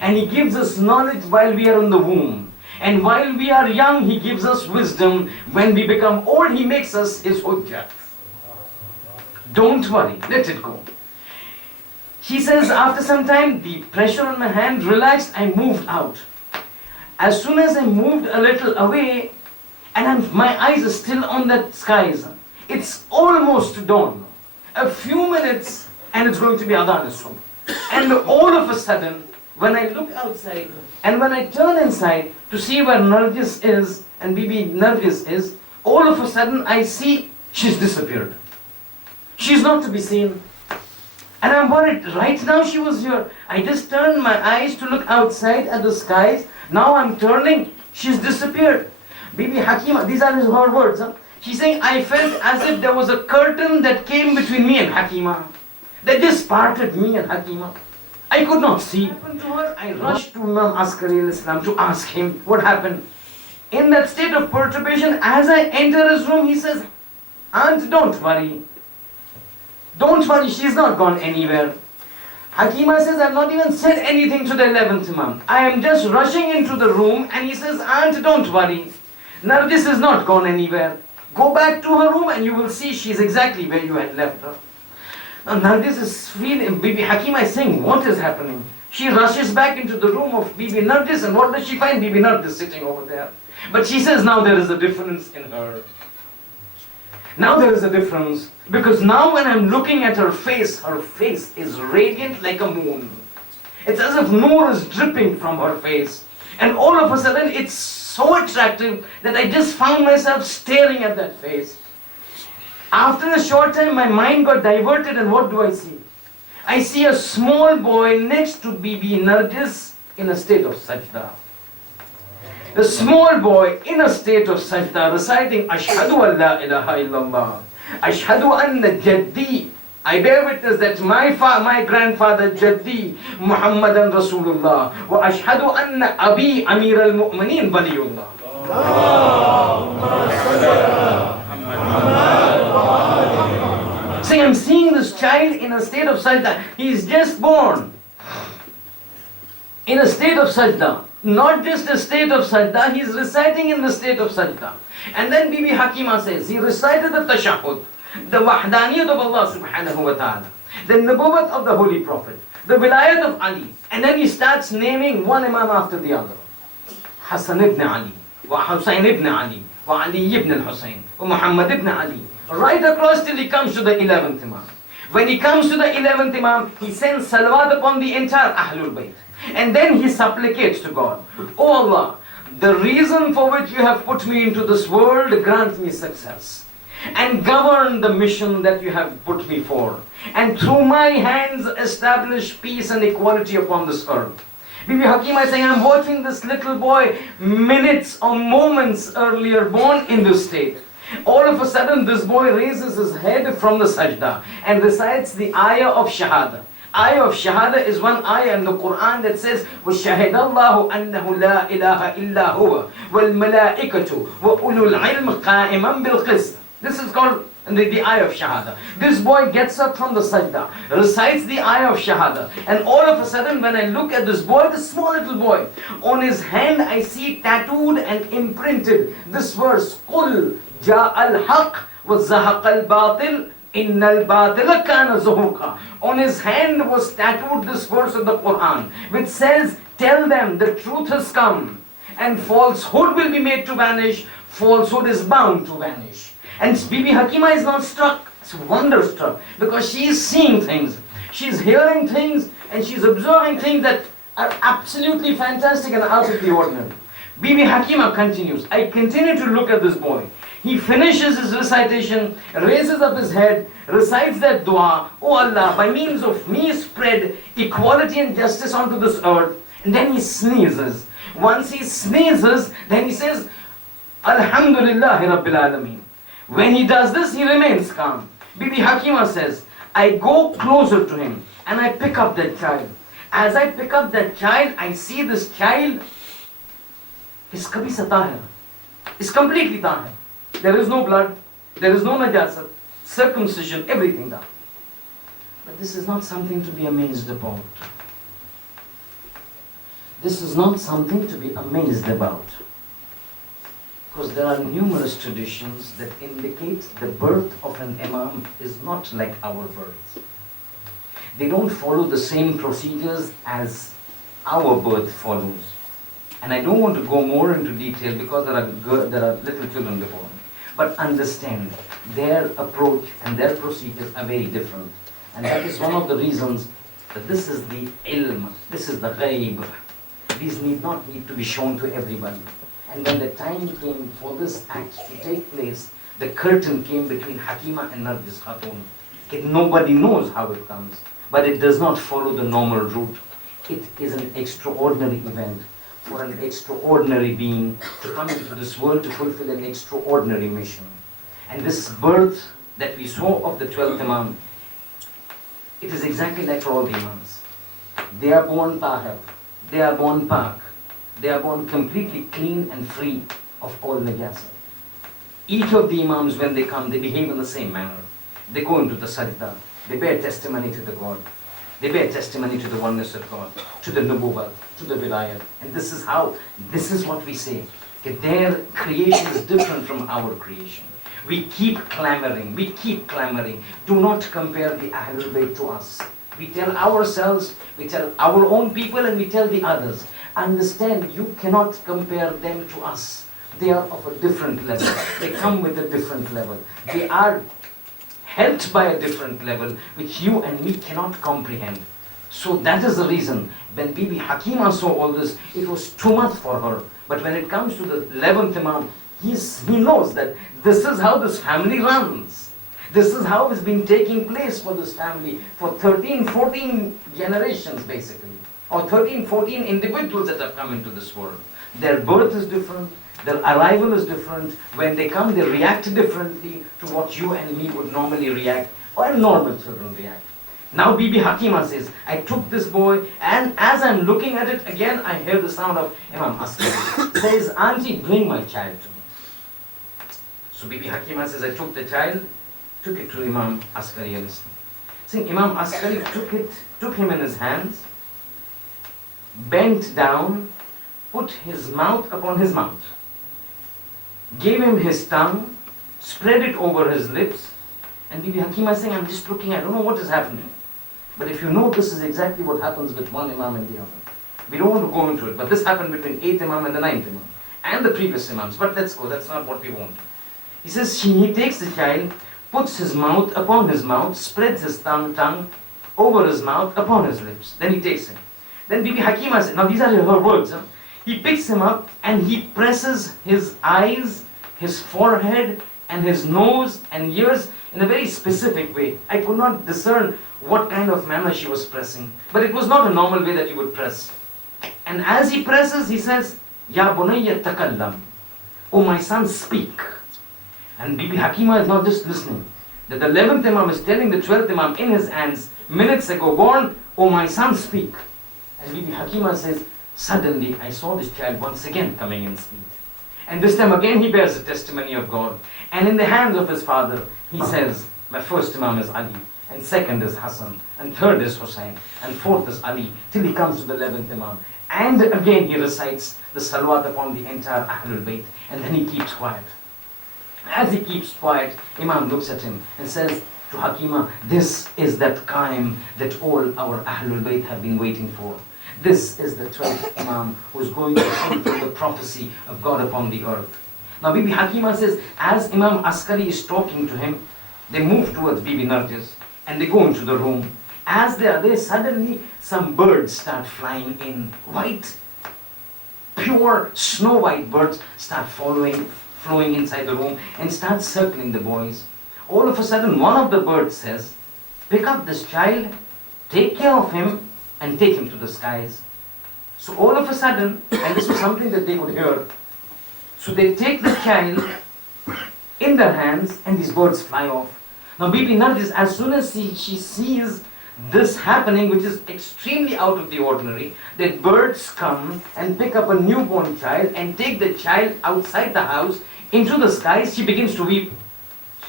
And He gives us knowledge while we are in the womb. And while we are young, He gives us wisdom. When we become old, He makes us His hujjah. Don't worry, let it go. She says, after some time, the pressure on my hand relaxed, I moved out. As soon as I moved a little away, and my eyes are still on that skies, it's almost dawn. A few minutes, and it's going to be Adhan as-Subh. And all of a sudden, when I look outside, and when I turn inside to see where Nargis is, and Bibi Nargis is, all of a sudden I see she's disappeared. She's not to be seen. And I'm worried, right now she was here. I just turned my eyes to look outside at the skies. Now I'm turning, she's disappeared. Bibi Hakima, these are her words. She's saying, I felt as if there was a curtain that came between me and Hakima. That just parted me and Hakima. I could not see. What happened to her? I rushed to Imam Askari al-Islam to ask him what happened. In that state of perturbation, as I enter his room, he says, Aunt, don't worry. Don't worry, she's not gone anywhere. Hakima says, I've not even said anything to the 11th Imam. I am just rushing into the room and he says, Aunt, don't worry. Nargis is not gone anywhere. Go back to her room and you will see she's exactly where you had left her. Now Nargis is feeling, Bibi Hakima is saying, what is happening? She rushes back into the room of Bibi Nargis and what does she find? Bibi Nargis sitting over there. But she says now there is a difference in her. Now there is a difference because now when I'm looking at her face is radiant like a moon. It's as if noor is dripping from her face. And all of a sudden it's so attractive that I just found myself staring at that face. After a short time, my mind got diverted, and what do I see? I see a small boy next to Bibi Nargis in a state of sajda. The small boy in a state of sajda reciting Ashhadu an la ilaha illallah, Ashhadu anna jaddi. I bear witness that my grandfather Jaddi Muhammadan Rasulullah wa Ashhadu anna Abi Amir al-Mu'mineen Waliullah. See, I'm seeing this child in a state of sajda. He is just born in a state of sajda. Not just a state of sajda, he is reciting in the state of sajda. And then Bibi Hakima says, he recited the tashahhud, the wahdaniyat of Allah subhanahu wa ta'ala, the nubuwwat of the Holy Prophet, the wilayat of Ali. And then he starts naming one imam after the other. Hassan ibn Ali, wa Hussein ibn Ali, wa Ali ibn al-Hussein, wa Muhammad ibn Ali. Right across till he comes to the 11th imam. When he comes to the 11th imam, he sends salawat upon the entire Ahlul Bayt. And then he supplicates to God, "Oh Allah, the reason for which you have put me into this world, grant me success. And govern the mission that you have put me for. And through my hands establish peace and equality upon this earth." Bibi Hakima is saying, I'm watching this little boy minutes or moments earlier born in this state. All of a sudden this boy raises his head from the sajda and recites the ayah of shahada. Ayah of shahada is one ayah in the Quran that says, وَشَهِدَ اللَّهُ أَنَّهُ لَا إِلَهَ إِلَّا هُوَ وَالْمَلَائِكَةُ وَأُولُو الْعِلْمِ قَائِمًا بِالْقِسْطِ. This is called the ayah of shahada. This boy gets up from the sajda, recites the ayah of shahada, and all of a sudden when I look at this boy, this small little boy, on his hand I see tattooed and imprinted this verse, قُلْ جَاءَ الْحَقِّ وَزَهَقَ الْبَاطِلِ إِنَّ الْبَاطِلَ كَانَ زُهُوقًا. On his hand was tattooed this verse of the Quran, which says, tell them the truth has come, and falsehood will be made to vanish, falsehood is bound to vanish. And Bibi Hakima is not struck, it's wonderstruck, because she is seeing things, she's hearing things, and she's observing things that are absolutely fantastic and out of the ordinary. Bibi Hakima continues, I continue to look at this boy. He finishes his recitation, raises up his head, recites that dua, "Oh Allah, by means of me spread equality and justice onto this earth." And then he sneezes. Once he sneezes, then he says, "Alhamdulillahi Rabbil Alameen." When he does this, he remains calm. Bibi Hakima says, I go closer to him and I pick up that child. As I pick up that child, I see this child is kabhi sa tahir, is completely tahir. There is no blood, there is no najasat, circumcision, everything done. But this is not something to be amazed about. This is not something to be amazed about. Because there are numerous traditions that indicate the birth of an imam is not like our birth. They don't follow the same procedures as our birth follows. And I don't want to go more into detail because there are little children before me. But understand, their approach and their procedures are very different. And that is one of the reasons that this is the ilm, this is the ghaib. These need to be shown to everybody. And when the time came for this act to take place, the curtain came between Hakima and Nargis Khatun. Nobody knows how it comes, but it does not follow the normal route. It is an extraordinary event for an extraordinary being to come into this world to fulfill an extraordinary mission. And this birth that we saw of the 12th Imam, it is exactly like for all the Imams. They are born tahir, they are born pak, they are born completely clean and free of all najasa. Each of the Imams, when they come, they behave in the same manner. They go into the sajda, they bear testimony to the God. They bear testimony to the oneness of God, to the nubuwwat, to the wilayat. And this is what we say. That their creation is different from our creation. We keep clamoring. Do not compare the Ahlul Bayt to us. We tell ourselves, we tell our own people, and we tell the others. Understand, you cannot compare them to us. They are of a different level. They come with a different level. They are helped by a different level which you and me cannot comprehend. So that is the reason when Bibi Hakima saw all this, it was too much for her. But when it comes to the 11th Imam, he knows that this is how this family runs. This is how it's been taking place for this family for 13, 14 generations basically, or 13, 14 individuals that have come into this world. Their birth is different, their arrival is different. When they come, they react differently to what you and me would normally react, or normal children react. Now Bibi Hakima says, I took this boy, and as I'm looking at it again, I hear the sound of Imam Askari. Says, Auntie, bring my child to me. So Bibi Hakima says, I took the child, took it to Imam Askari. Saying, Imam Askari took him in his hands, bent down, put his mouth upon his mouth, gave him his tongue, spread it over his lips, and Bibi Hakima is saying, I'm just looking, I don't know what is happening. But if you know, this is exactly what happens with one Imam and the other. We don't want to go into it, but this happened between 8th Imam and the 9th Imam, and the previous Imams. But let's go, that's not what we want. He says, he takes the child, puts his mouth upon his mouth, spreads his tongue over his mouth upon his lips. Then he takes him. Then Bibi Hakima says, now these are her words. He picks him up and he presses his eyes, his forehead, and his nose and ears in a very specific way. I could not discern what kind of manner she was pressing, but it was not a normal way that you would press. And as he presses, he says, Ya bunayya takallam, oh my son, speak. And Bibi Hakima is not just listening. That the 11th Imam is telling the 12th Imam in his hands, minutes ago born, oh my son, speak. And Bibi Hakima says, suddenly I saw this child once again coming in speed. And this time again he bears the testimony of God. And in the hands of his father, he says, my first Imam is Ali, and second is Hassan, and third is Hussain, and fourth is Ali, till he comes to the 11th Imam. And again he recites the salawat upon the entire Ahlul Bayt, and then he keeps quiet. As he keeps quiet, Imam looks at him and says to Hakima, this is that qaim that all our Ahlul Bayt have been waiting for. This is the 12th Imam who is going to fulfill the prophecy of God upon the earth. Now Bibi Hakima says, as Imam Askari is talking to him, they move towards Bibi Narjis and they go into the room. As they are there, suddenly some birds start flying in. White, pure, snow white birds start flowing inside the room and start circling the boys. All of a sudden, one of the birds says, pick up this child, take care of him, and take him to the skies. So all of a sudden, and this was something that they could hear, so they take the child in their hands and these birds fly off. Now Bibi Narjis, as soon as she sees this happening, which is extremely out of the ordinary, that birds come and pick up a newborn child and take the child outside the house into the skies, she begins to weep.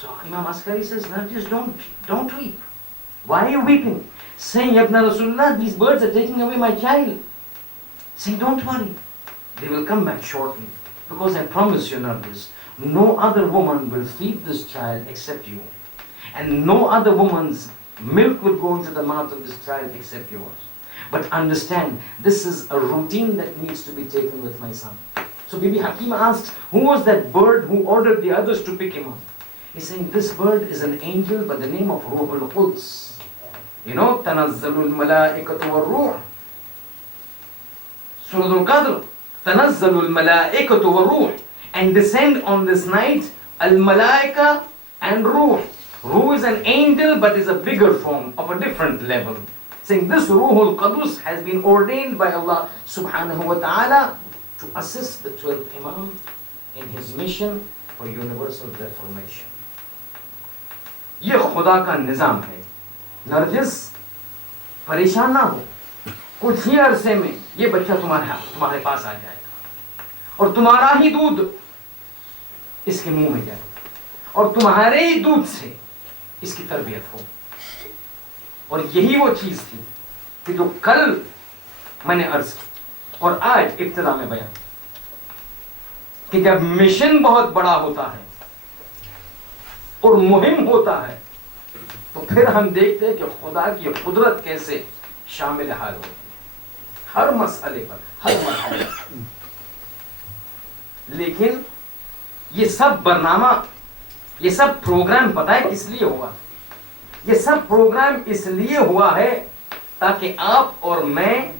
So Imam Askari says, Narjis, don't weep. Why are you weeping? Saying, Yabna Rasulullah, these birds are taking away my child. Saying, don't worry, they will come back shortly. Because I promise you, Narjis, no other woman will feed this child except you. And no other woman's milk will go into the mouth of this child except yours. But understand, this is a routine that needs to be taken with my son. So Bibi Hakima asks, who was that bird who ordered the others to pick him up? He's saying, this bird is an angel by the name of Ruhul Quds. You know, تَنَزَّلُ الْمَلَائِكَةُ وَالْرُوحُ. Surah Al-Qadr. تَنَزَّلُ الْمَلَائِكَةُ وَالْرُوحُ. And descend on this night, Al-Malaika and Ruh. Ruh is an angel, but is a bigger form of a different level. Saying this Ruhul Qudus has been ordained by Allah subhanahu wa ta'ala to assist the 12th Imam in his mission for universal reformation. ये खुदा का निज़ाम है. नरजिस, परेशान ना हो. कुछ ही अरसे में ये बच्चा तुम्हारे पास आ जाएगा और तुम्हारा ही दूध इसके मुंह में जाएगा और तुम्हारे ही दूध से इसकी तरबियत हो. और यही वो चीज थी कि जो कल मैंने अर्ज की और आज इब्तिदा में बयान, कि जब मिशन बहुत बड़ा होता है और मुहिम होता है, तो फिर हम देखते हैं कि खुदा की कुदरत कैसे शामिल हाल होती है हर मसले पर, हर मरहले पर. लेकिन ये सब बरनामा, ये सब प्रोग्राम पता है किस लिए हुआ? ये सब प्रोग्राम इसलिए हुआ है ताकि आप और मैं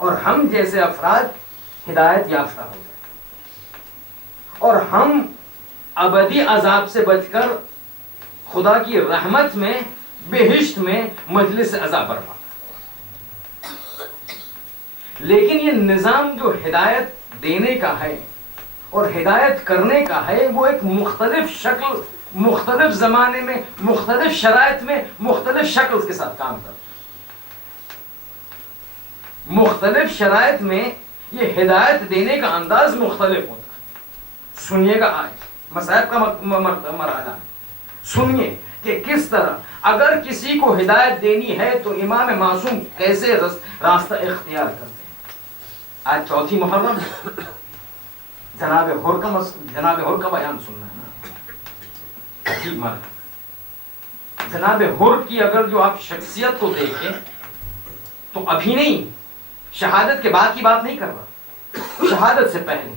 और हम जैसे अफराद हिदायत याफ्ता हो जाए और हम अबदी अजाब से बचकर خدا کی رحمت میں بہشت میں مجلس عزا برپا. لیکن یہ نظام جو ہدایت دینے کا ہے اور ہدایت کرنے کا ہے وہ ایک مختلف شکل، مختلف زمانے میں، مختلف شرائط میں، مختلف شکل کے ساتھ کام کرتا ہے. مختلف شرائط میں یہ ہدایت دینے کا انداز مختلف ہوتا ہے. سنیے گا آج مصائب کا مرحلہ، سنیے کہ کس طرح اگر کسی کو ہدایت دینی ہے تو امام معصوم کیسے راستہ اختیار کرتے ہیں. آج چوتھی محرم جناب حر کا بیان سننا ہے نا، عجیب مرحلہ. جناب حر کی اگر جو آپ شخصیت کو دیکھیں تو ابھی نہیں، شہادت کے بعد کی بات نہیں کر رہا، شہادت سے پہلے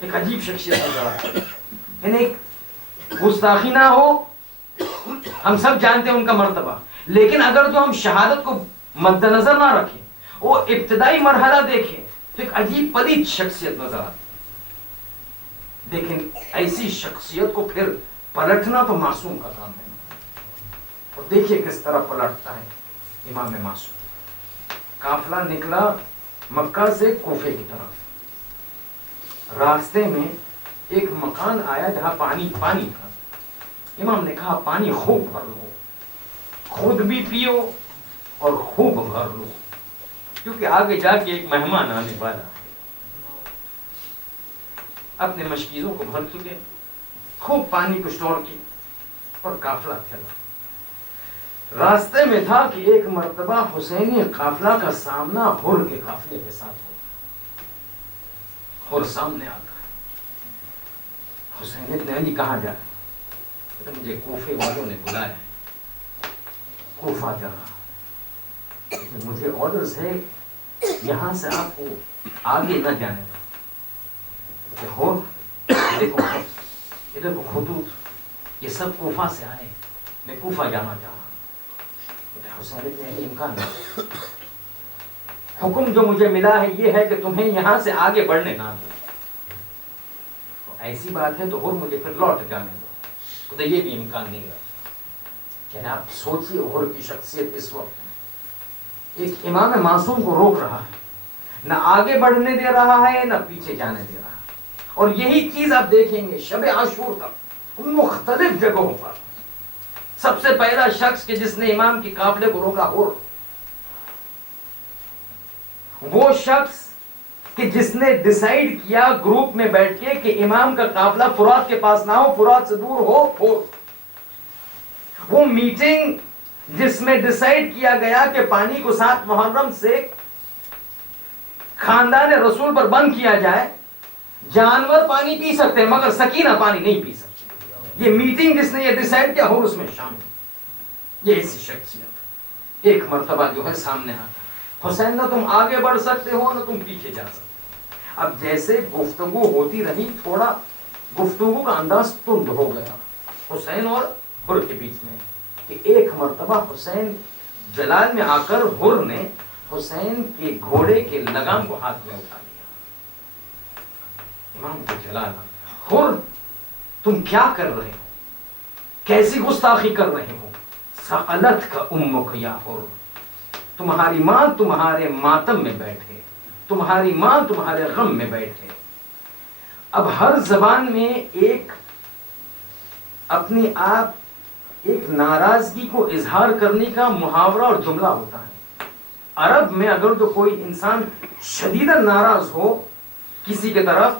ایک عجیب شخصیت نظر آتی ہے. یعنی ایک گستاخی نہ ہو، ہم سب جانتے ہیں ان کا مرتبہ، لیکن اگر تو ہم شہادت کو مد نظر نہ رکھیں، وہ ابتدائی مرحلہ دیکھیں تو ایک عجیب پلید شخصیت نظر آتی. لیکن ایسی شخصیت کو پھر پلٹنا تو معصوم کا کام ہے. اور دیکھیے کس طرح پلٹتا ہے امام معصوم. قافلہ نکلا مکہ سے کوفے کی طرف، راستے میں ایک مکان آیا جہاں پانی تھا. امام نے کہا پانی خوب بھر لو، خود بھی پیو اور خوب بھر لو، کیونکہ آگے جا کے ایک مہمان آنے والا ہے. اپنے مشکیزوں کو بھر چکے، خوب پانی کو اسٹور کی اور قافلہ چلا. راستے میں تھا کہ ایک مرتبہ حسینی قافلہ کا سامنا حر کے قافلے کے ساتھ ہو. حر سامنے آتا ہے. حسین ابن علی کہاں جا رہا ہے؟ تو مجھے کوفے والوں نے بلایا ہے، کوفہ جا رہا، مجھے آرڈرز ہے یہاں سے آپ کو آگے نہ جانے دو. حر ادھر کو خطوط، یہ سب کوفہ سے آئے، میں کوفہ جانا چاہ رہا ہوں. حسین نے امکان نہیں، حکم جو مجھے ملا ہے یہ ہے کہ تمہیں یہاں سے آگے بڑھنے نہ دو. ایسی بات ہے تو اور مجھے پھر لوٹ جانے دو. تو یہ بھی امکان نہیں رہا. یعنی آپ سوچیے اور کی شخصیت اس وقت ایک امام معصوم کو روک رہا ہے، نہ آگے بڑھنے دے رہا ہے نہ پیچھے جانے دے رہا ہے. اور یہی چیز آپ دیکھیں گے شب عاشور تک مختلف جگہوں پر. سب سے پہلا شخص کہ جس نے امام کی قافلے کو روکا حر، وہ شخص کہ جس نے ڈیسائیڈ کیا گروپ میں بیٹھ کے کہ امام کا قافلہ فرات کے پاس نہ ہو، فرات سے دور ہو. وہ میٹنگ جس میں ڈیسائیڈ کیا گیا کہ پانی کو 7 محرم سے خاندان رسول پر بند کیا جائے. جانور پانی پی سکتے ہیں مگر سکینہ پانی نہیں پی سکتے. یہ میٹنگ جس نے یہ ڈیسائیڈ کیا ہو اس میں شامل. یہ ایسی شخصیت ایک مرتبہ جو ہے سامنے آتا. حسین نہ تم آگے بڑھ سکتے ہو نہ تم پیچھے جا سکتے. اب جیسے گفتگو ہوتی رہی تھوڑا گفتگو کا انداز تند ہو گیا حسین اور حر کے بیچ میں کہ ایک مرتبہ حسین جلال میں آ کر حر نے حسین کے گھوڑے کے لگام کو ہاتھ میں اٹھا لیا. امام کو جلال، حر تم کیا کر رہے ہو؟ کیسی گستاخی کر رہے ہو؟ سقلت کا امک یا حر، تمہاری ماں تمہارے ماتم میں بیٹھے، تمہاری ماں تمہارے غم میں بیٹھے. اب ہر زبان میں ایک اپنی آپ ایک ناراضگی کو اظہار کرنے کا محاورہ اور جملہ ہوتا ہے. عرب میں اگر جو کوئی انسان شدیداً ناراض ہو کسی کے طرف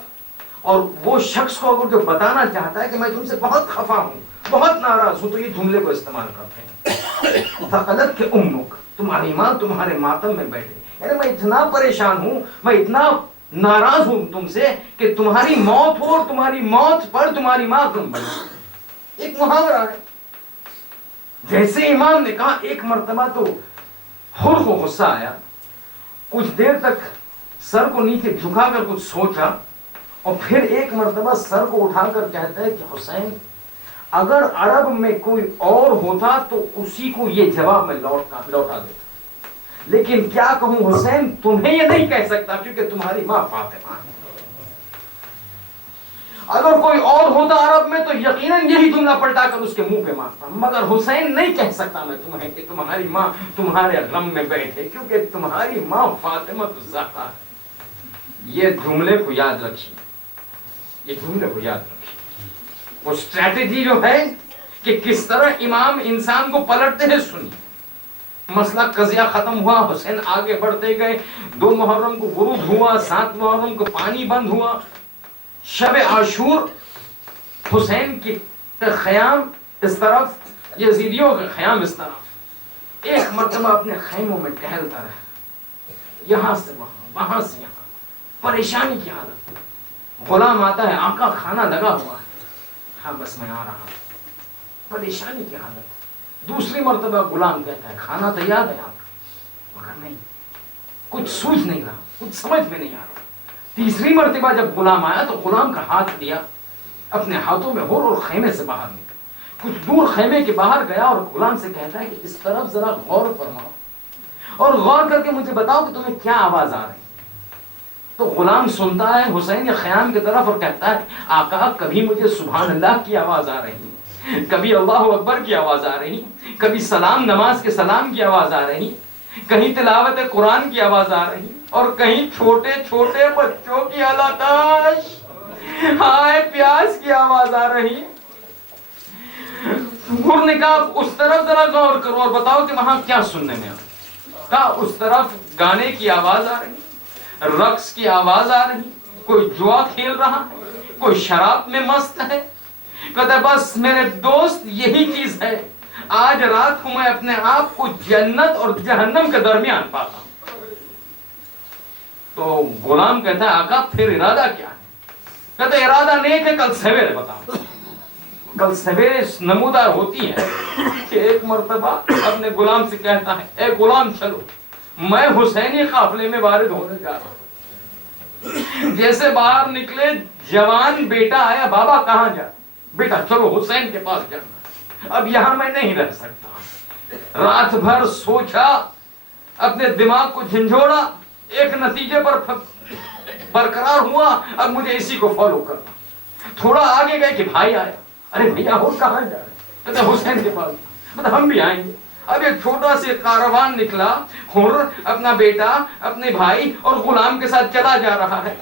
اور وہ شخص کو اگر جو بتانا چاہتا ہے کہ میں تم سے بہت خفا ہوں، بہت ناراض ہوں، تو یہ جملے کو استعمال کرتے ہیں. ثقلت کے امک، تمہاری ماں تمہارے ماتم میں بیٹھے. یعنی میں اتنا پریشان ہوں، میں اتنا ناراض ہوں تم سے کہ تمہاری موت ہو اور تمہاری موت پر تمہاری ماں غم بنے. ایک محاورہ ہے. جیسے امام نے کہا ایک مرتبہ تو حر کو غصہ آیا، کچھ دیر تک سر کو نیچے جھکا کر کچھ سوچا اور پھر ایک مرتبہ سر کو اٹھا کر کہتا ہے کہ حسین اگر عرب میں کوئی اور ہوتا تو اسی کو یہ جواب میں لوٹا دیتا، لیکن کیا کہوں حسین، تمہیں یہ نہیں کہہ سکتا کیونکہ تمہاری ماں فاطمہ ہے. اگر کوئی اور ہوتا عرب میں تو یقیناً یہی جملہ پلٹا کر اس کے منہ پہ مارتا، مگر حسین نہیں کہہ سکتا میں تمہیں کہ تمہاری ماں تمہارے غم میں بیٹھے، کیونکہ تمہاری ماں فاطمہ الزہرا ہے۔ یہ جملے کو یاد رکھیے، یہ جملے کو یاد رکھیے۔ وہ اسٹریٹجی جو ہے کہ کس طرح امام انسان کو پلٹتے ہیں، سنیے۔ مسئلہ قضیہ ختم ہوا، حسین آگے بڑھتے گئے، 2 محرم کو غروب ہوا، 7 محرم کو پانی بند ہوا، شب عاشور حسین کی خیام اس طرف، یزیدیوں کا خیام اس طرف۔ ایک مرتبہ اپنے خیموں میں ٹہلتا رہا، یہاں سے وہاں سے یہاں، پریشانی کی حالت۔ غلام آتا ہے، آقا کھانا لگا ہوا ہے، ہاں بس میں آ رہا ہوں، پریشانی کی حالت۔ دوسری مرتبہ غلام کہتا ہے کھانا تیار ہے آپ، مگر نہیں، کچھ سوچ نہیں رہا، کچھ سمجھ میں نہیں آ رہا۔ تیسری مرتبہ جب غلام آیا تو غلام کا ہاتھ لیا، اپنے ہاتھوں میں اور خیمے سے باہر نکلا، کچھ دور خیمے کے باہر گیا اور غلام سے کہتا ہے کہ اس طرف ذرا غور فرماؤ اور غور کر کے مجھے بتاؤ کہ تمہیں کیا آواز آ رہی۔ تو غلام سنتا ہے حسین کے خیام کی طرف اور کہتا ہے آقا کبھی مجھے سبحان اللہ کی آواز آ رہی، کبھی اللہ اکبر کی آواز آ رہی، کبھی سلام، نماز کے سلام کی آواز آ رہی، کہیں تلاوت قرآن کی آواز آ رہی، اور کہیں چھوٹے چھوٹے بچوں کی الاتش، ہائے پیاس کی آواز آ رہی۔ حر نے کہا اس طرف ذرا غور کرو اور بتاؤ کہ وہاں کیا سننے میں آ رہا۔ کہا اس طرف گانے کی آواز آ رہی، رقص کی آواز آ رہی، کوئی جوا کھیل رہا ہے، کوئی شراب میں مست ہے۔ کہتا بس میرے دوست یہی چیز ہے، آج رات کو میں اپنے آپ کو جنت اور جہنم کے درمیان پاتا ہوں۔ تو غلام کہتا ہے آقا پھر ارادہ کیا ہے؟ کہتا ہے ارادہ نیک ہے، کل سویرے بتاؤ۔ کل سویرے نمودار ہوتی ہے کہ ایک مرتبہ اپنے غلام سے کہتا ہے اے غلام چلو، میں حسینی قافلے میں وارد ہونے جا رہا ہوں۔ جیسے باہر نکلے جوان بیٹا آیا، بابا کہاں جا؟ بیٹا چلو حسین کے پاس جانا، اب یہاں میں نہیں رہ سکتا۔ رات بھر سوچا، اپنے دماغ کو جھنجھوڑا، ایک نتیجے پر برقرار ہوا، اب مجھے اسی کو فالو کرنا۔ تھوڑا آگے گئے کہ بھائی آیا، ارے بھیا ہو کہاں جا رہے؟ کہتے حسین کے پاس، مطلب ہم بھی آئیں گے۔ اب ایک چھوٹا سا کاروان نکلا، حر اپنا بیٹا، اپنے بھائی اور غلام کے ساتھ چلا جا رہا ہے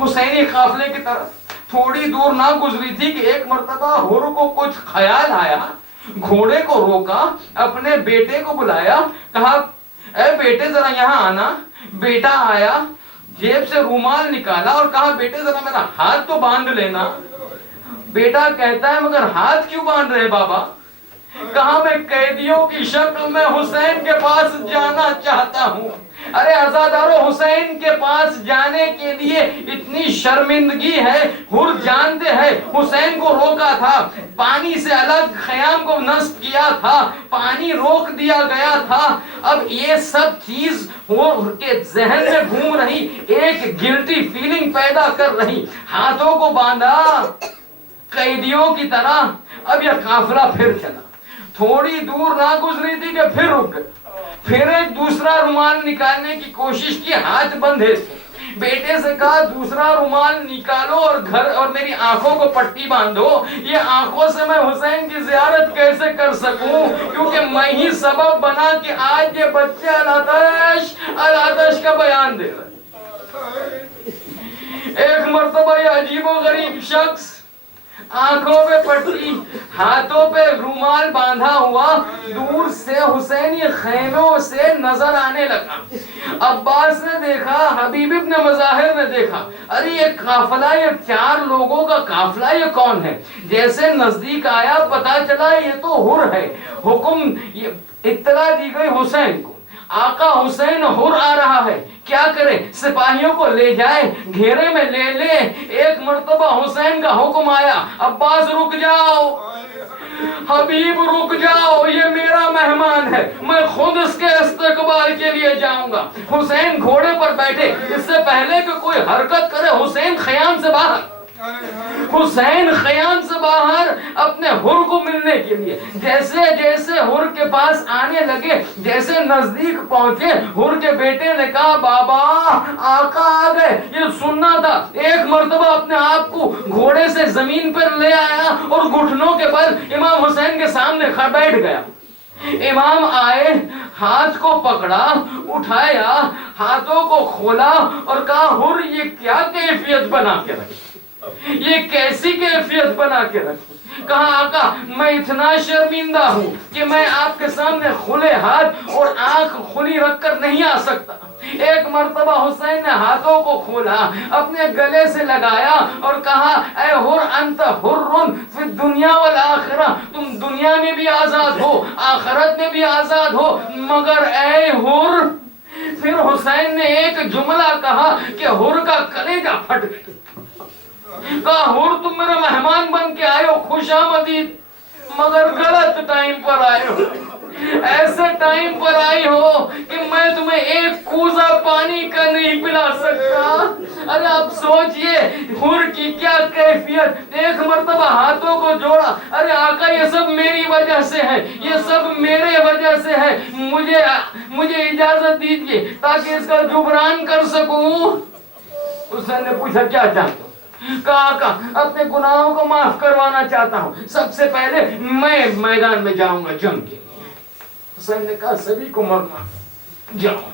حسینی قافلے کی طرف۔ تھوڑی دور نہ گزری تھی کہ ایک مرتبہ حر کو کچھ خیال آیا، گھوڑے کو روکا، اپنے بیٹے کو بلایا، کہا اے بیٹے ذرا یہاں آنا۔ بیٹا آیا، جیب سے رومال نکالا اور کہا بیٹے ذرا میرا ہاتھ تو باندھ لینا۔ بیٹا کہتا ہے مگر ہاتھ کیوں باندھ رہے بابا؟ کہا میں قیدیوں کی شکل میں حسین کے پاس جانا چاہتا ہوں۔ ارے عزادارو، حسین کے پاس جانے کے لیے اتنی شرمندگی ہے، حر جانتے ہیں حسین کو روکا تھا، پانی سے الگ خیام کو نصب کیا تھا، پانی روک دیا گیا تھا۔ اب یہ سب چیز حر کے ذہن میں گھوم رہی، ایک گلٹی فیلنگ پیدا کر رہی۔ ہاتھوں کو باندھا قیدیوں کی طرح۔ اب یہ قافلہ پھر چلا، تھوڑی دور نہ گزری تھی کہ پھر رک گئے، پھر ایک دوسرا رومال نکالنے کی کوشش کی، ہاتھ بندھے تھے۔ بیٹے سے کہا دوسرا رومال نکالو اور گھر اور میری آنکھوں کو پٹی باندھو، یہ آنکھوں سے میں حسین کی زیارت کیسے کر سکوں، کیونکہ میں ہی سبب بنا کہ آج یہ بچے الاتش کا بیان دے رہے۔ ایک مرتبہ یہ عجیب و غریب شخص آنکھوں پہ پٹی، ہاتھوں پہ رومال باندھا ہوا، دور سے حسینی خیموں سے نظر آنے لگا۔ عباس نے دیکھا، حبیب ابن مظاہر نے دیکھا، ارے یہ قافلہ، یہ 4 لوگوں کا قافلہ، یہ کون ہے؟ جیسے نزدیک آیا پتا چلا یہ تو حر ہے۔ حکم، اطلاع دی گئی حسین کو، آقا حسین حر آ رہا ہے، کیا کرے؟ سپاہیوں کو لے جائے، گھیرے میں لے لے۔ ایک مرتبہ حسین کا حکم آیا، عباس رک جاؤ، حبیب رک جاؤ، یہ میرا مہمان ہے، میں خود اس کے استقبال کے لیے جاؤں گا۔ حسین گھوڑے پر بیٹھے، اس سے پہلے کہ کوئی حرکت کرے حسین خیام سے باہر اپنے حر کو ملنے دیکھنے کے لیے. جیسے جیسے حر کے پاس آنے لگے, جیسے نزدیک پہنچے, حر کے بیٹے نے کہا بابا آقا آ گئے. یہ سننا تھا. ایک مرتبہ اپنے آپ کو گھوڑے سے زمین پر لے آیا اور گھٹنوں کے بل امام حسین کے سامنے بیٹھ گیا. امام آئے, ہاتھ کو پکڑا, اٹھایا, ہاتھوں کو کھولا اور کہا حر یہ کیا کیفیت بنا کے رکھی, یہ کیسی کیفیت بنا کے رکھی. کہا آقا میں اتنا شرمندہ ہوں کہ میں آپ کے سامنے کھلے ہاتھ اور آنکھ کھلی رکھ کر نہیں آ سکتا. ایک مرتبہ حسین نے ہاتھوں کو کھولا, اپنے گلے سے لگایا اور کہا اے حر انت حر فی الدنیا والآخرہ, تم دنیا میں بھی آزاد ہو, آخرت میں بھی آزاد ہو, مگر اے حر. پھر حسین نے ایک جملہ کہا کہ حر کا کلیجہ پھٹ گیا. کہا حر تم میرا مہمان بن کے آئے ہو, خوش آمدید, مگر غلط ٹائم پر آئے ہو. ایسے ٹائم پر آئی ہو کہ میں تمہیں ایک کوزہ پانی کا نہیں پلا سکتا. ارے آپ سوچئے حر کی کیا کیفیت. ایک مرتبہ ہاتھوں کو جوڑا, ارے آقا یہ سب میری وجہ سے ہے, یہ سب میرے وجہ سے ہے, مجھے اجازت دیجئے تاکہ اس کا جبران کر سکوں. حسین نے پوچھا کیا چاہتے ہو؟ کہا آقا اپنے گناہوں کو معاف کروانا چاہتا ہوں, سب سے پہلے میں میدان میں جاؤں گا جنگ کے لیے. حسین نے کہا سبھی کو مرنا, جاؤ.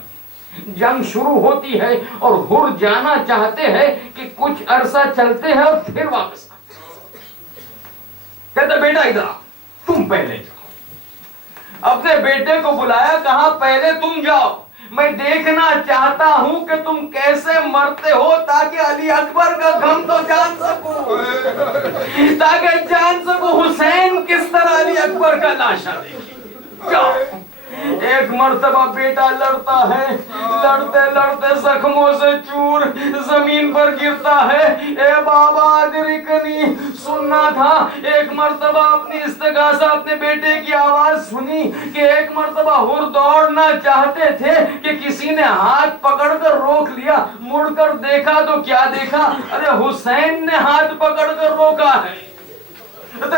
جنگ شروع ہوتی ہے اور حر جانا چاہتے ہیں کہ کچھ عرصہ چلتے ہیں اور پھر واپس آتے ہیں. کہتا بیٹا ادھر آؤ, تم پہلے جاؤ. اپنے بیٹے کو بلایا, کہا پہلے تم جاؤ, میں دیکھنا چاہتا ہوں کہ تم کیسے مرتے ہو تاکہ علی اکبر کا غم تو جان سکوں, تاکہ جان سکوں حسین کس طرح علی اکبر کا لاشا دیکھے. ایک مرتبہ بیٹا لڑتا ہے, لڑتے لڑتے زخموں سے چور زمین پر گرتا ہے. اے بابا ادرکنی, سننا تھا. ایک مرتبہ اپنی استغاثہ اپنے بیٹے کی آواز سنی کہ ایک مرتبہ حر دوڑنا چاہتے تھے کہ کسی نے ہاتھ پکڑ کر روک لیا. مڑ کر دیکھا تو کیا دیکھا, ارے حسین نے ہاتھ پکڑ کر روکا ہے.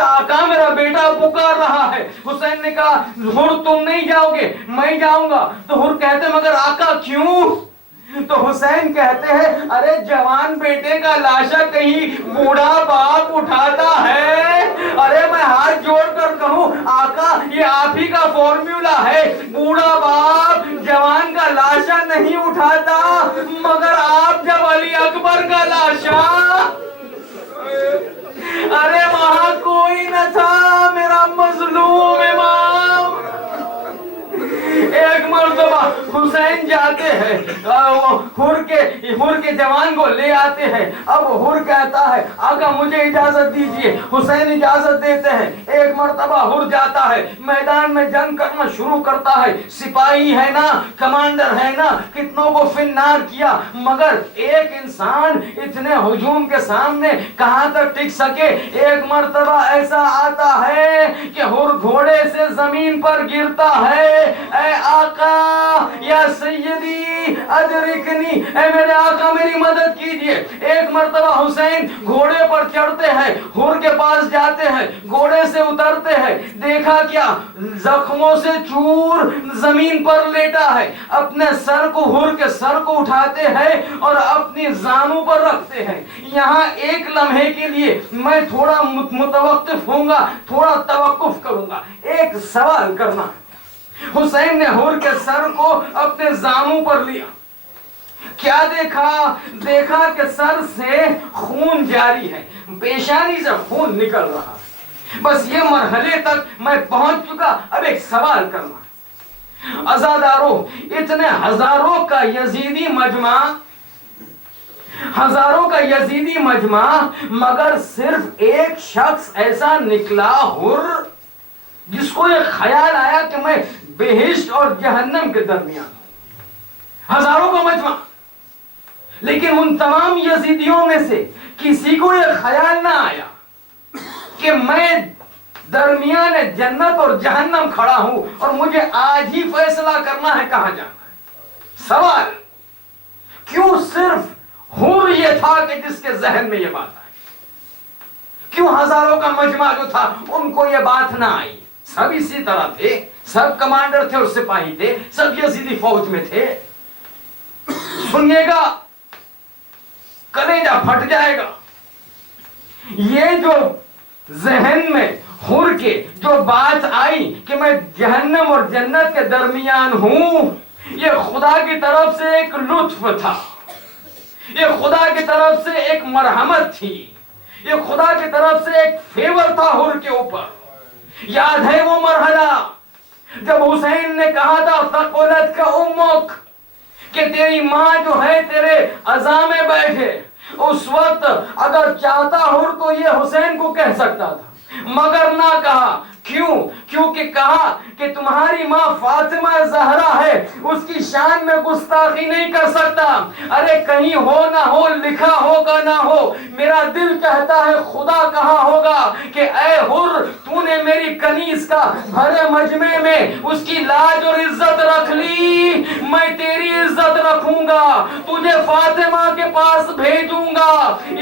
آقا میرا بیٹا پکار رہا ہے. حسین نے کہا حر تم نہیں جاؤ گے, میں جاؤں گا. تو حر کہتے مگر آقا کیوں؟ تو حسین کہتے ہیں ارے جوان بیٹے کا لاشا کہیں بوڑھا باپ اٹھاتا ہے. ارے میں ہاتھ جوڑ کر کہوں آقا یہ آپ ہی کا فارمولا ہے, بوڑھا باپ جوان کا لاشا نہیں اٹھاتا, مگر آپ جب علی اکبر کا لاشا. ارے وہاں کوئی نہ تھا میرا مظلوم امام. ایک مرتبہ حسین جاتے ہیں, حر کے جوان کو لے آتے ہیں. اب حر کہتا ہے آقا مجھے اجازت دیجئے. حسین اجازت دیتے ہیں. ایک مرتبہ حر جاتا ہے, میدان میں جنگ کرنا شروع کرتا ہے. سپاہی ہے نا, کمانڈر ہے نا, کتنوں کو فنار کیا, مگر ایک انسان اتنے ہجوم کے سامنے کہاں تک ٹک سکے. ایک مرتبہ ایسا آتا ہے کہ حر گھوڑے سے زمین پر گرتا ہے. اے آقا یا سیدی ادرکنی, اے میرے آقا میری مدد کیجئے. ایک مرتبہ حسین گھوڑے پر چڑھتے ہیں, حر کے پاس جاتے ہیں, گھوڑے سے اترتے ہیں. دیکھا کیا, زخموں سے چور زمین پر لیٹا ہے. اپنے سر کو, حر کے سر کو اٹھاتے ہیں اور اپنی زانوں پر رکھتے ہیں. یہاں ایک لمحے کے لیے میں تھوڑا متوقف ہوں گا, تھوڑا توقف کروں گا. ایک سوال کرنا. حسین نے حر کے سر کو اپنے زانوں پر لیا. کیا دیکھا؟ دیکھا کہ سر سے خون جاری ہے, پیشانی سے خون نکل رہا ہے. بس یہ مرحلے تک میں پہنچ چکا. اب ایک سوال کرنا. عزاداروں, اتنے ہزاروں کا یزیدی مجمع, ہزاروں کا یزیدی مجمع, مگر صرف ایک شخص ایسا نکلا حر جس کو یہ خیال آیا کہ میں بہشت اور جہنم کے درمیان ہوں. ہزاروں کا مجمع, لیکن ان تمام یزیدیوں میں سے کسی کو یہ خیال نہ آیا کہ میں درمیان جنت اور جہنم کھڑا ہوں اور مجھے آج ہی فیصلہ کرنا ہے کہاں جانا ہے. سوال, کیوں صرف حر یہ تھا کہ جس کے ذہن میں یہ بات آئی؟ क्यों हजारों का मजमा जो था उनको ये बात ना आई? सब इसी तरह थे, सब कमांडर थे और सिपाही थे, सब यजीदी फौज में थे। सुनिएगा, कलेजा फट जाएगा। ये जो जहन में हुर के जो बात आई कि मैं जहन्नम और जन्नत के दरमियान हूं, ये खुदा की तरफ से एक लुत्फ था, ये खुदा की तरफ से एक मरहमत थी, ये खुदा की तरफ से एक फेवर था हुर के ऊपर। याद है वो मरहला जब हुसैन ने कहा था फ़क़ुलत का उम्मुक, कि तेरी माँ जो है तेरे अज़ा में बैठे। उस वक्त अगर चाहता हुर तो ये हुसैन को कह सकता था, मगर ना कहा। क्यों? क्योंकि कहा कि तुम्हारी माँ फातिमा ज़हरा है, उसकी शान में गुस्ताखी नहीं कर सकता। अरे कहीं हो ना हो, लिखा होगा ना हो, मेरा दिल कहता है खुदा कहा होगा कि ऐ हुर, तूने मेरी कनीज का भरे मजमे में उसकी लाज और इज्जत रख ली, मैं तेरी इज्जत रखूंगा, तुझे फातिमा के पास भेजूंगा।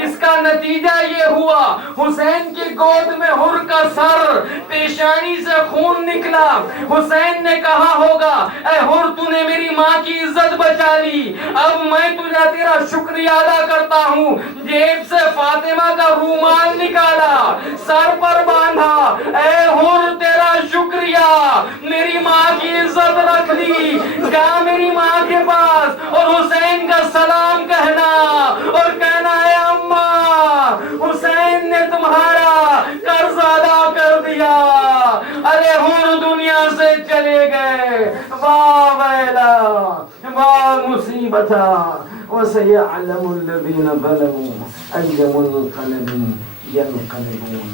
इसका नतीजा ये हुआ, हुसैन की गोद में हुर का सर, पेशानी से खून निकला। हुसैन ने कहा होगा, ऐ हुर, तूने मेरी माँ की इज्जत बचा ली, अब मैं तुझे तेरा शुक्रिया अदा करता हूँ। जेब से फातिमा का रूमाल निकाला, सर पर बांधा, ऐ हुर तेरा शुक्रिया, मेरी माँ की इज्जत रख ली, जा मेरी माँ के पास और हुसैन का सलाम कहना और कहना है अम्मा, हुसैन ने तुम्हारा कर्ज अदा कर दिया। अरे हुर दुनिया से चले गए, वाह वैला, वाह मुसीबता, वसयअलमुल्लज़ीना ज़लमू अय्युल मुनक़लबिन यनक़लिबून।